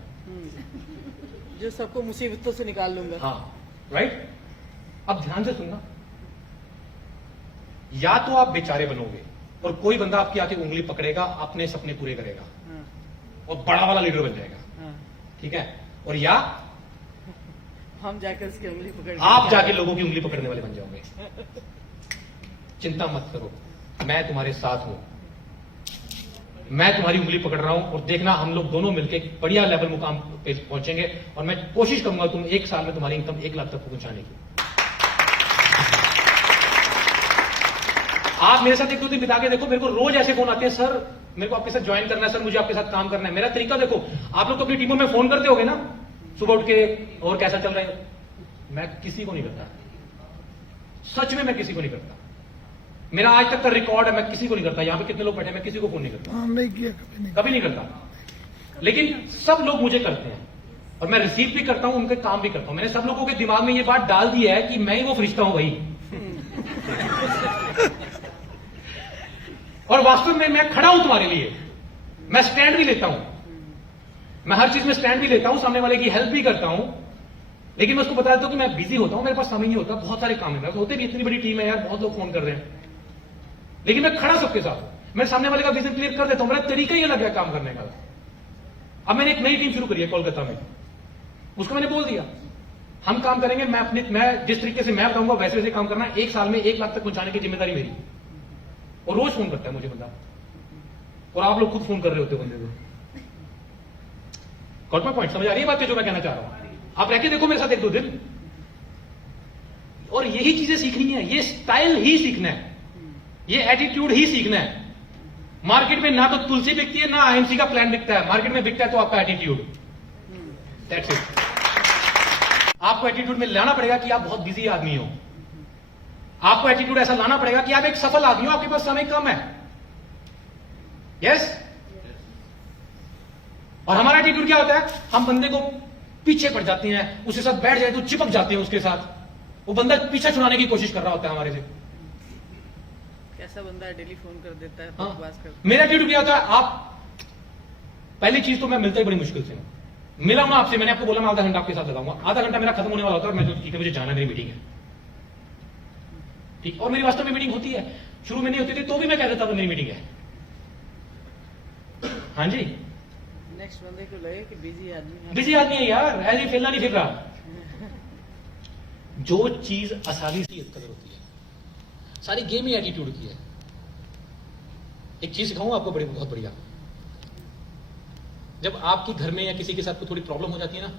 जो सबको मुसीबतों से निकाल लूंगा। हाँ राइट। अब ध्यान से सुनना, या तो आप बेचारे बनोगे और कोई बंदा आपकी आके उंगली पकड़ेगा, अपने सपने पूरे करेगा और बड़ा वाला लीडर बन जाएगा, ठीक है। और या हम जाकर उसकी उंगली पकड़, आप जाके लोगों की उंगली पकड़ने वाले बन जाओगे। चिंता मत करो, मैं तुम्हारे साथ हूं, मैं तुम्हारी उंगली पकड़ रहा हूं, और देखना हम लोग दोनों मिलकर एक बढ़िया लेवल मुकाम पे पहुंचेंगे। और मैं कोशिश करूंगा तुम 1 साल में तुम्हारी इनकम 1 लाख तक पहुंचाने की। आप मेरे साथ 1-2 दिन बिता के देखो, मेरे को रोज ऐसे फोन आते हैं, सर मेरे को आपके साथ ज्वाइन करना है, सर मुझे आपके साथ काम करना है। मेरा तरीका देखो, आप लोग तो अपनी टीमों में फोन करते होगे ना सुबह उठ के, और कैसा चल रहा है? मैं किसी को नहीं करता, सच में मैं किसी को नहीं करता। मेरा आज तक का रिकॉर्ड है, मैं किसी को नहीं करता। यहाँ पे कितने लोग बैठे हैं, मैं किसी को फोन नहीं करता, हाँ नहीं किया कभी नहीं। कभी नहीं करता। लेकिन सब लोग मुझे करते हैं और मैं रिसीव भी करता हूं, उनके काम भी करता हूं। मैंने सब लोगों के दिमाग में ये बात डाल दी है कि मैं ही वो फरिश्ता हूं भाई। और वास्तव में मैं खड़ा हूं तुम्हारे लिए, मैं स्टैंड भी लेता हूं, मैं हर चीज में स्टैंड भी लेता हूं, सामने वाले की हेल्प भी करता हूं। लेकिन मैं उसको बता देता हूं कि मैं बिजी होता हूं, मेरे पास समय नहीं होता, बहुत सारे काम है। होते भी इतनी बड़ी टीम है यार, बहुत लोग फोन कर रहे हैं, लेकिन मैं खड़ा सबके साथ, मैं सामने वाले का विजन क्लियर कर देता हूं। मेरा तरीका ही अलग है काम करने का। अब मैंने एक नई टीम शुरू करी है कोलकाता में, उसको मैंने बोल दिया हम काम करेंगे, मैं जिस तरीके से मैं बताऊंगा वैसे वैसे काम करना। 1 साल में 1 लाख तक पहुंचाने की जिम्मेदारी मेरी। और रोज फोन करता है मुझे बंदा, और आप लोग खुद फोन कर रहे होते बंदे को। Got my point? समझ आ रही है बात जो मैं कहना चाह रहा हूं? आप रह के देखो मेरे साथ 1-2 दिन, और यही चीजें सीखनी है, ये स्टाइल ही सीखना है, ये एटीट्यूड ही सीखना है। मार्केट में ना तो तुलसी बिकती है, ना आईएमसी का प्लान बिकता है। मार्केट में बिकता है तो आपका एटीट्यूड। That's it. आपको एटीट्यूड में लाना पड़ेगा कि आप बहुत बिजी आदमी हो। आपको एटीट्यूड ऐसा लाना पड़ेगा कि आप एक सफल आदमी हो, आपके पास समय कम है। यस? और हमारा एटीट्यूड क्या होता है? हम बंदे को पीछे पड़ जाते हैं, उसके साथ बैठ जाए तो चिपक जाते हैं उसके साथ। वो बंदा पीछे छुड़ाने की कोशिश कर रहा होता है हमारे से। कैसा बंदा डेली फोन कर देता है, हाँ। बकवास करता मेरा एटीट्यूड क्या होता है? आप पहली चीज तो मैं मिलता ही बड़ी मुश्किल से हूं। मिला हूं आपसे, मैंने आपको बोला मैं आधा घंटा आपके साथ लगाऊंगा, आधा घंटा मेरा खत्म होने वाला होता है और मैं तो ठीक है मुझे जाना, मेरी मीटिंग है, ठीक। और मेरी वास्तव में मीटिंग होती है, शुरू में नहीं होती थी तो भी मैं कह देता था मेरी मीटिंग है। हाँ जी, है। नेक्स्ट बंदे को लगे कि बिजी आदमी है। बिजी आदमी है यार, ऐसे फैलना नहीं फिर रहा। जो चीज आसानी से कदर होती है, सारी गेम ही एटीट्यूड की है। एक चीज सिखाऊंगा आपको बड़ी, बहुत बढ़िया। जब आपके घर में या किसी के साथ कोई थोड़ी प्रॉब्लम हो जाती है ना,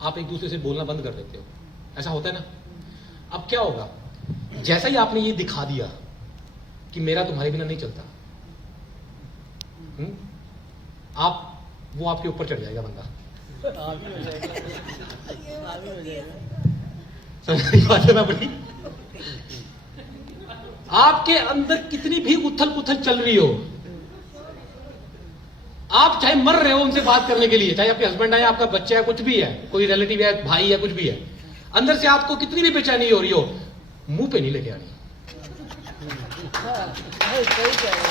आप एक दूसरे से बोलना बंद कर देते हो, ऐसा होता है ना। अब क्या होगा, जैसा ही आपने ये दिखा दिया कि मेरा तुम्हारे बिना नहीं चलता, आप वो आपके ऊपर चढ़ जाएगा बंदा। हावी हो जाएगा, हावी हो जाएगा। समझ बात है ना बड़ी? आपके अंदर कितनी भी उथल पुथल चल रही हो, आप चाहे मर रहे हो उनसे बात करने के लिए, चाहे आपके हस्बैंड है, आपका बच्चा है, कुछ भी है, कोई रिलेटिव है, भाई है, कुछ भी है, अंदर से आपको कितनी भी बेचैनी हो रही हो, मुंह पे नहीं लेके आनी। सही कह रहे हो।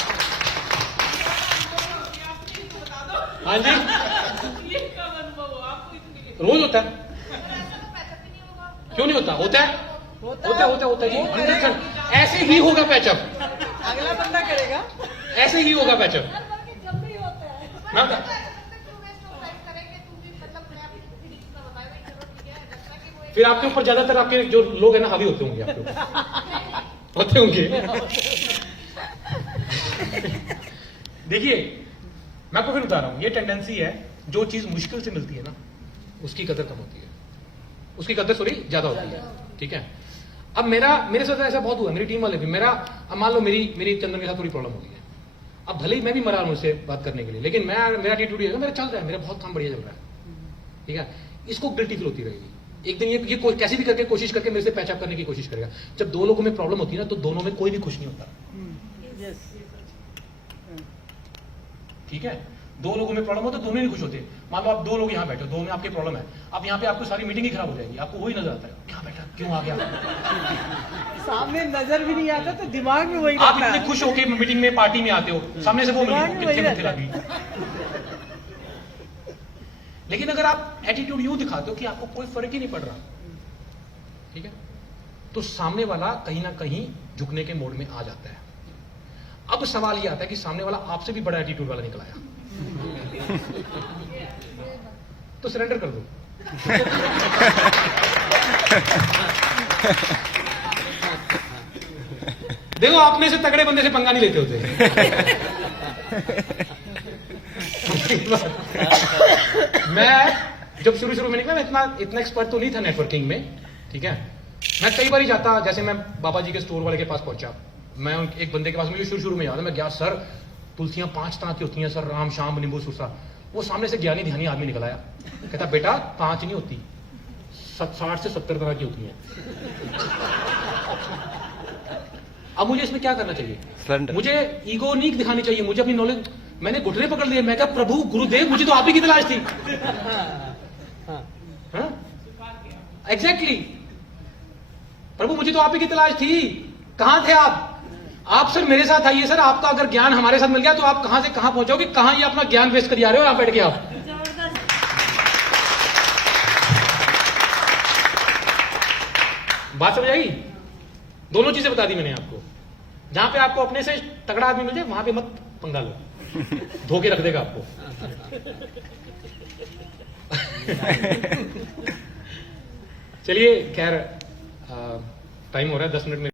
हाँ जी, ये कब अनुभव हो आपको इतनी? रोज होता है। पैचअप ही नहीं होगा। क्यों नहीं होता? होता है, होता है जी, 100%। ऐसे ही होगा पैचअप, अगला बंदा करेगा। ऐसे ही होगा पैचअप। हर बार के जल्दी होता है। हाँ। क्यों वेस्ट ऑफ टाइम करेंगे? तुम भी मतलब मैं अपनी फीलिंग्स का बताया भाई, चलो ठीक है, जब तक कि वो फिर आपके ऊपर ज्यादातर आपके जो लोग हैं ना हावी होते होंगे, आपके ऊपर होते होंगे। देखिए, मैं आपको फिर बता रहा हूं, ये टेंडेंसी है, जो चीज मुश्किल से मिलती है ना उसकी कदर कम होती है, उसकी कदर थोड़ी ज्यादा होती है, ठीक है। अब मेरे साथ ऐसा बहुत हुआ, मेरी टीम वाले भी, अब मान लो मेरी चंदन के साथ थोड़ी प्रॉब्लम हो गई है। अब भले ही मैं भी मरा हूं उससे बात करने के लिए, लेकिन मेरा एटीट्यूड है, मेरा चल रहा है, मेरा बहुत काम बढ़िया चल रहा है, ठीक है। इसको गिल्टी फील होती रहेगी। एक दिन ये कैसे भी करके कोशिश करके मेरे से पैचअप करने की कोशिश करेगा। जब 2 लोगों में प्रॉब्लम होती है ना, तो दोनों में कोई भी खुश नहीं होता, ठीक है। 2 लोगों में प्रॉब्लम हो तो दोनों ही खुश होते हैं। मान लो आप 2 लोग यहाँ बैठे हो, 2 में आपकी प्रॉब्लम है, अब यहाँ पे आपको सारी मीटिंग ही खराब हो जाएगी, आपको वही नजर आता है, क्या बैठा, क्यों आ गया। सामने नजर भी नहीं आता तो दिमाग में वही आप रहता इतने है। खुश होके मीटिंग में, पार्टी में आते हो, सामने से वो दिमाग में वही कितने रहता लगी। लेकिन अगर आप एटीट्यूड यूं दिखाते हो कि आपको कोई फर्क ही नहीं पड़ रहा, ठीक है, तो सामने वाला कहीं ना कहीं झुकने के मोड में आ जाता है। अब सवाल यह आता है कि सामने वाला आपसे भी बड़ा एटीट्यूड वाला निकल आया, तो सरेंडर कर दो। देखो, आपने से तगड़े बंदे से पंगा नहीं लेते होते। मैं जब शुरू में निकला, मैं इतना एक्सपर्ट तो नहीं था नेटवर्किंग में, ठीक है। मैं कई बार ही जाता, जैसे मैं बाबा जी के स्टोर वाले के पास पहुंचा, मैं एक बंदे के पास, मुझे शुरू में याद है, मैं गया, सर तुलसियां 5 तरह की होती हैं सर, राम शाम नींबू सुरसा। वो सामने से ज्ञानी ध्यानी आदमी निकल आया, कहता बेटा 5 नहीं होती, 60 से 70 तरह की होती हैं। अब मुझे इसमें क्या करना चाहिए? Surrender. मुझे ईगो नहीं दिखानी चाहिए, मुझे अपनी नॉलेज, मैंने घुटने पकड़ लिए, मैं कहा प्रभु गुरुदेव मुझे तो आप ही की तलाश थी। एग्जैक्टली प्रभु मुझे तो आप ही की तलाश थी, कहां थे आप सर मेरे साथ आइए सर, आपका अगर ज्ञान हमारे साथ मिल गया तो आप कहां से कहां पहुंचोगे, कहां ये अपना ज्ञान वेस्ट कर जा रहे हो, आप बैठ के आप बात समझ आई? दोनों चीजें बता दी मैंने आपको, जहां पे आपको अपने से तगड़ा आदमी मिल जाए वहां पे मत पंगा लो, धोखे रख देगा आपको। चलिए खैर टाइम हो रहा है 10 मिनट में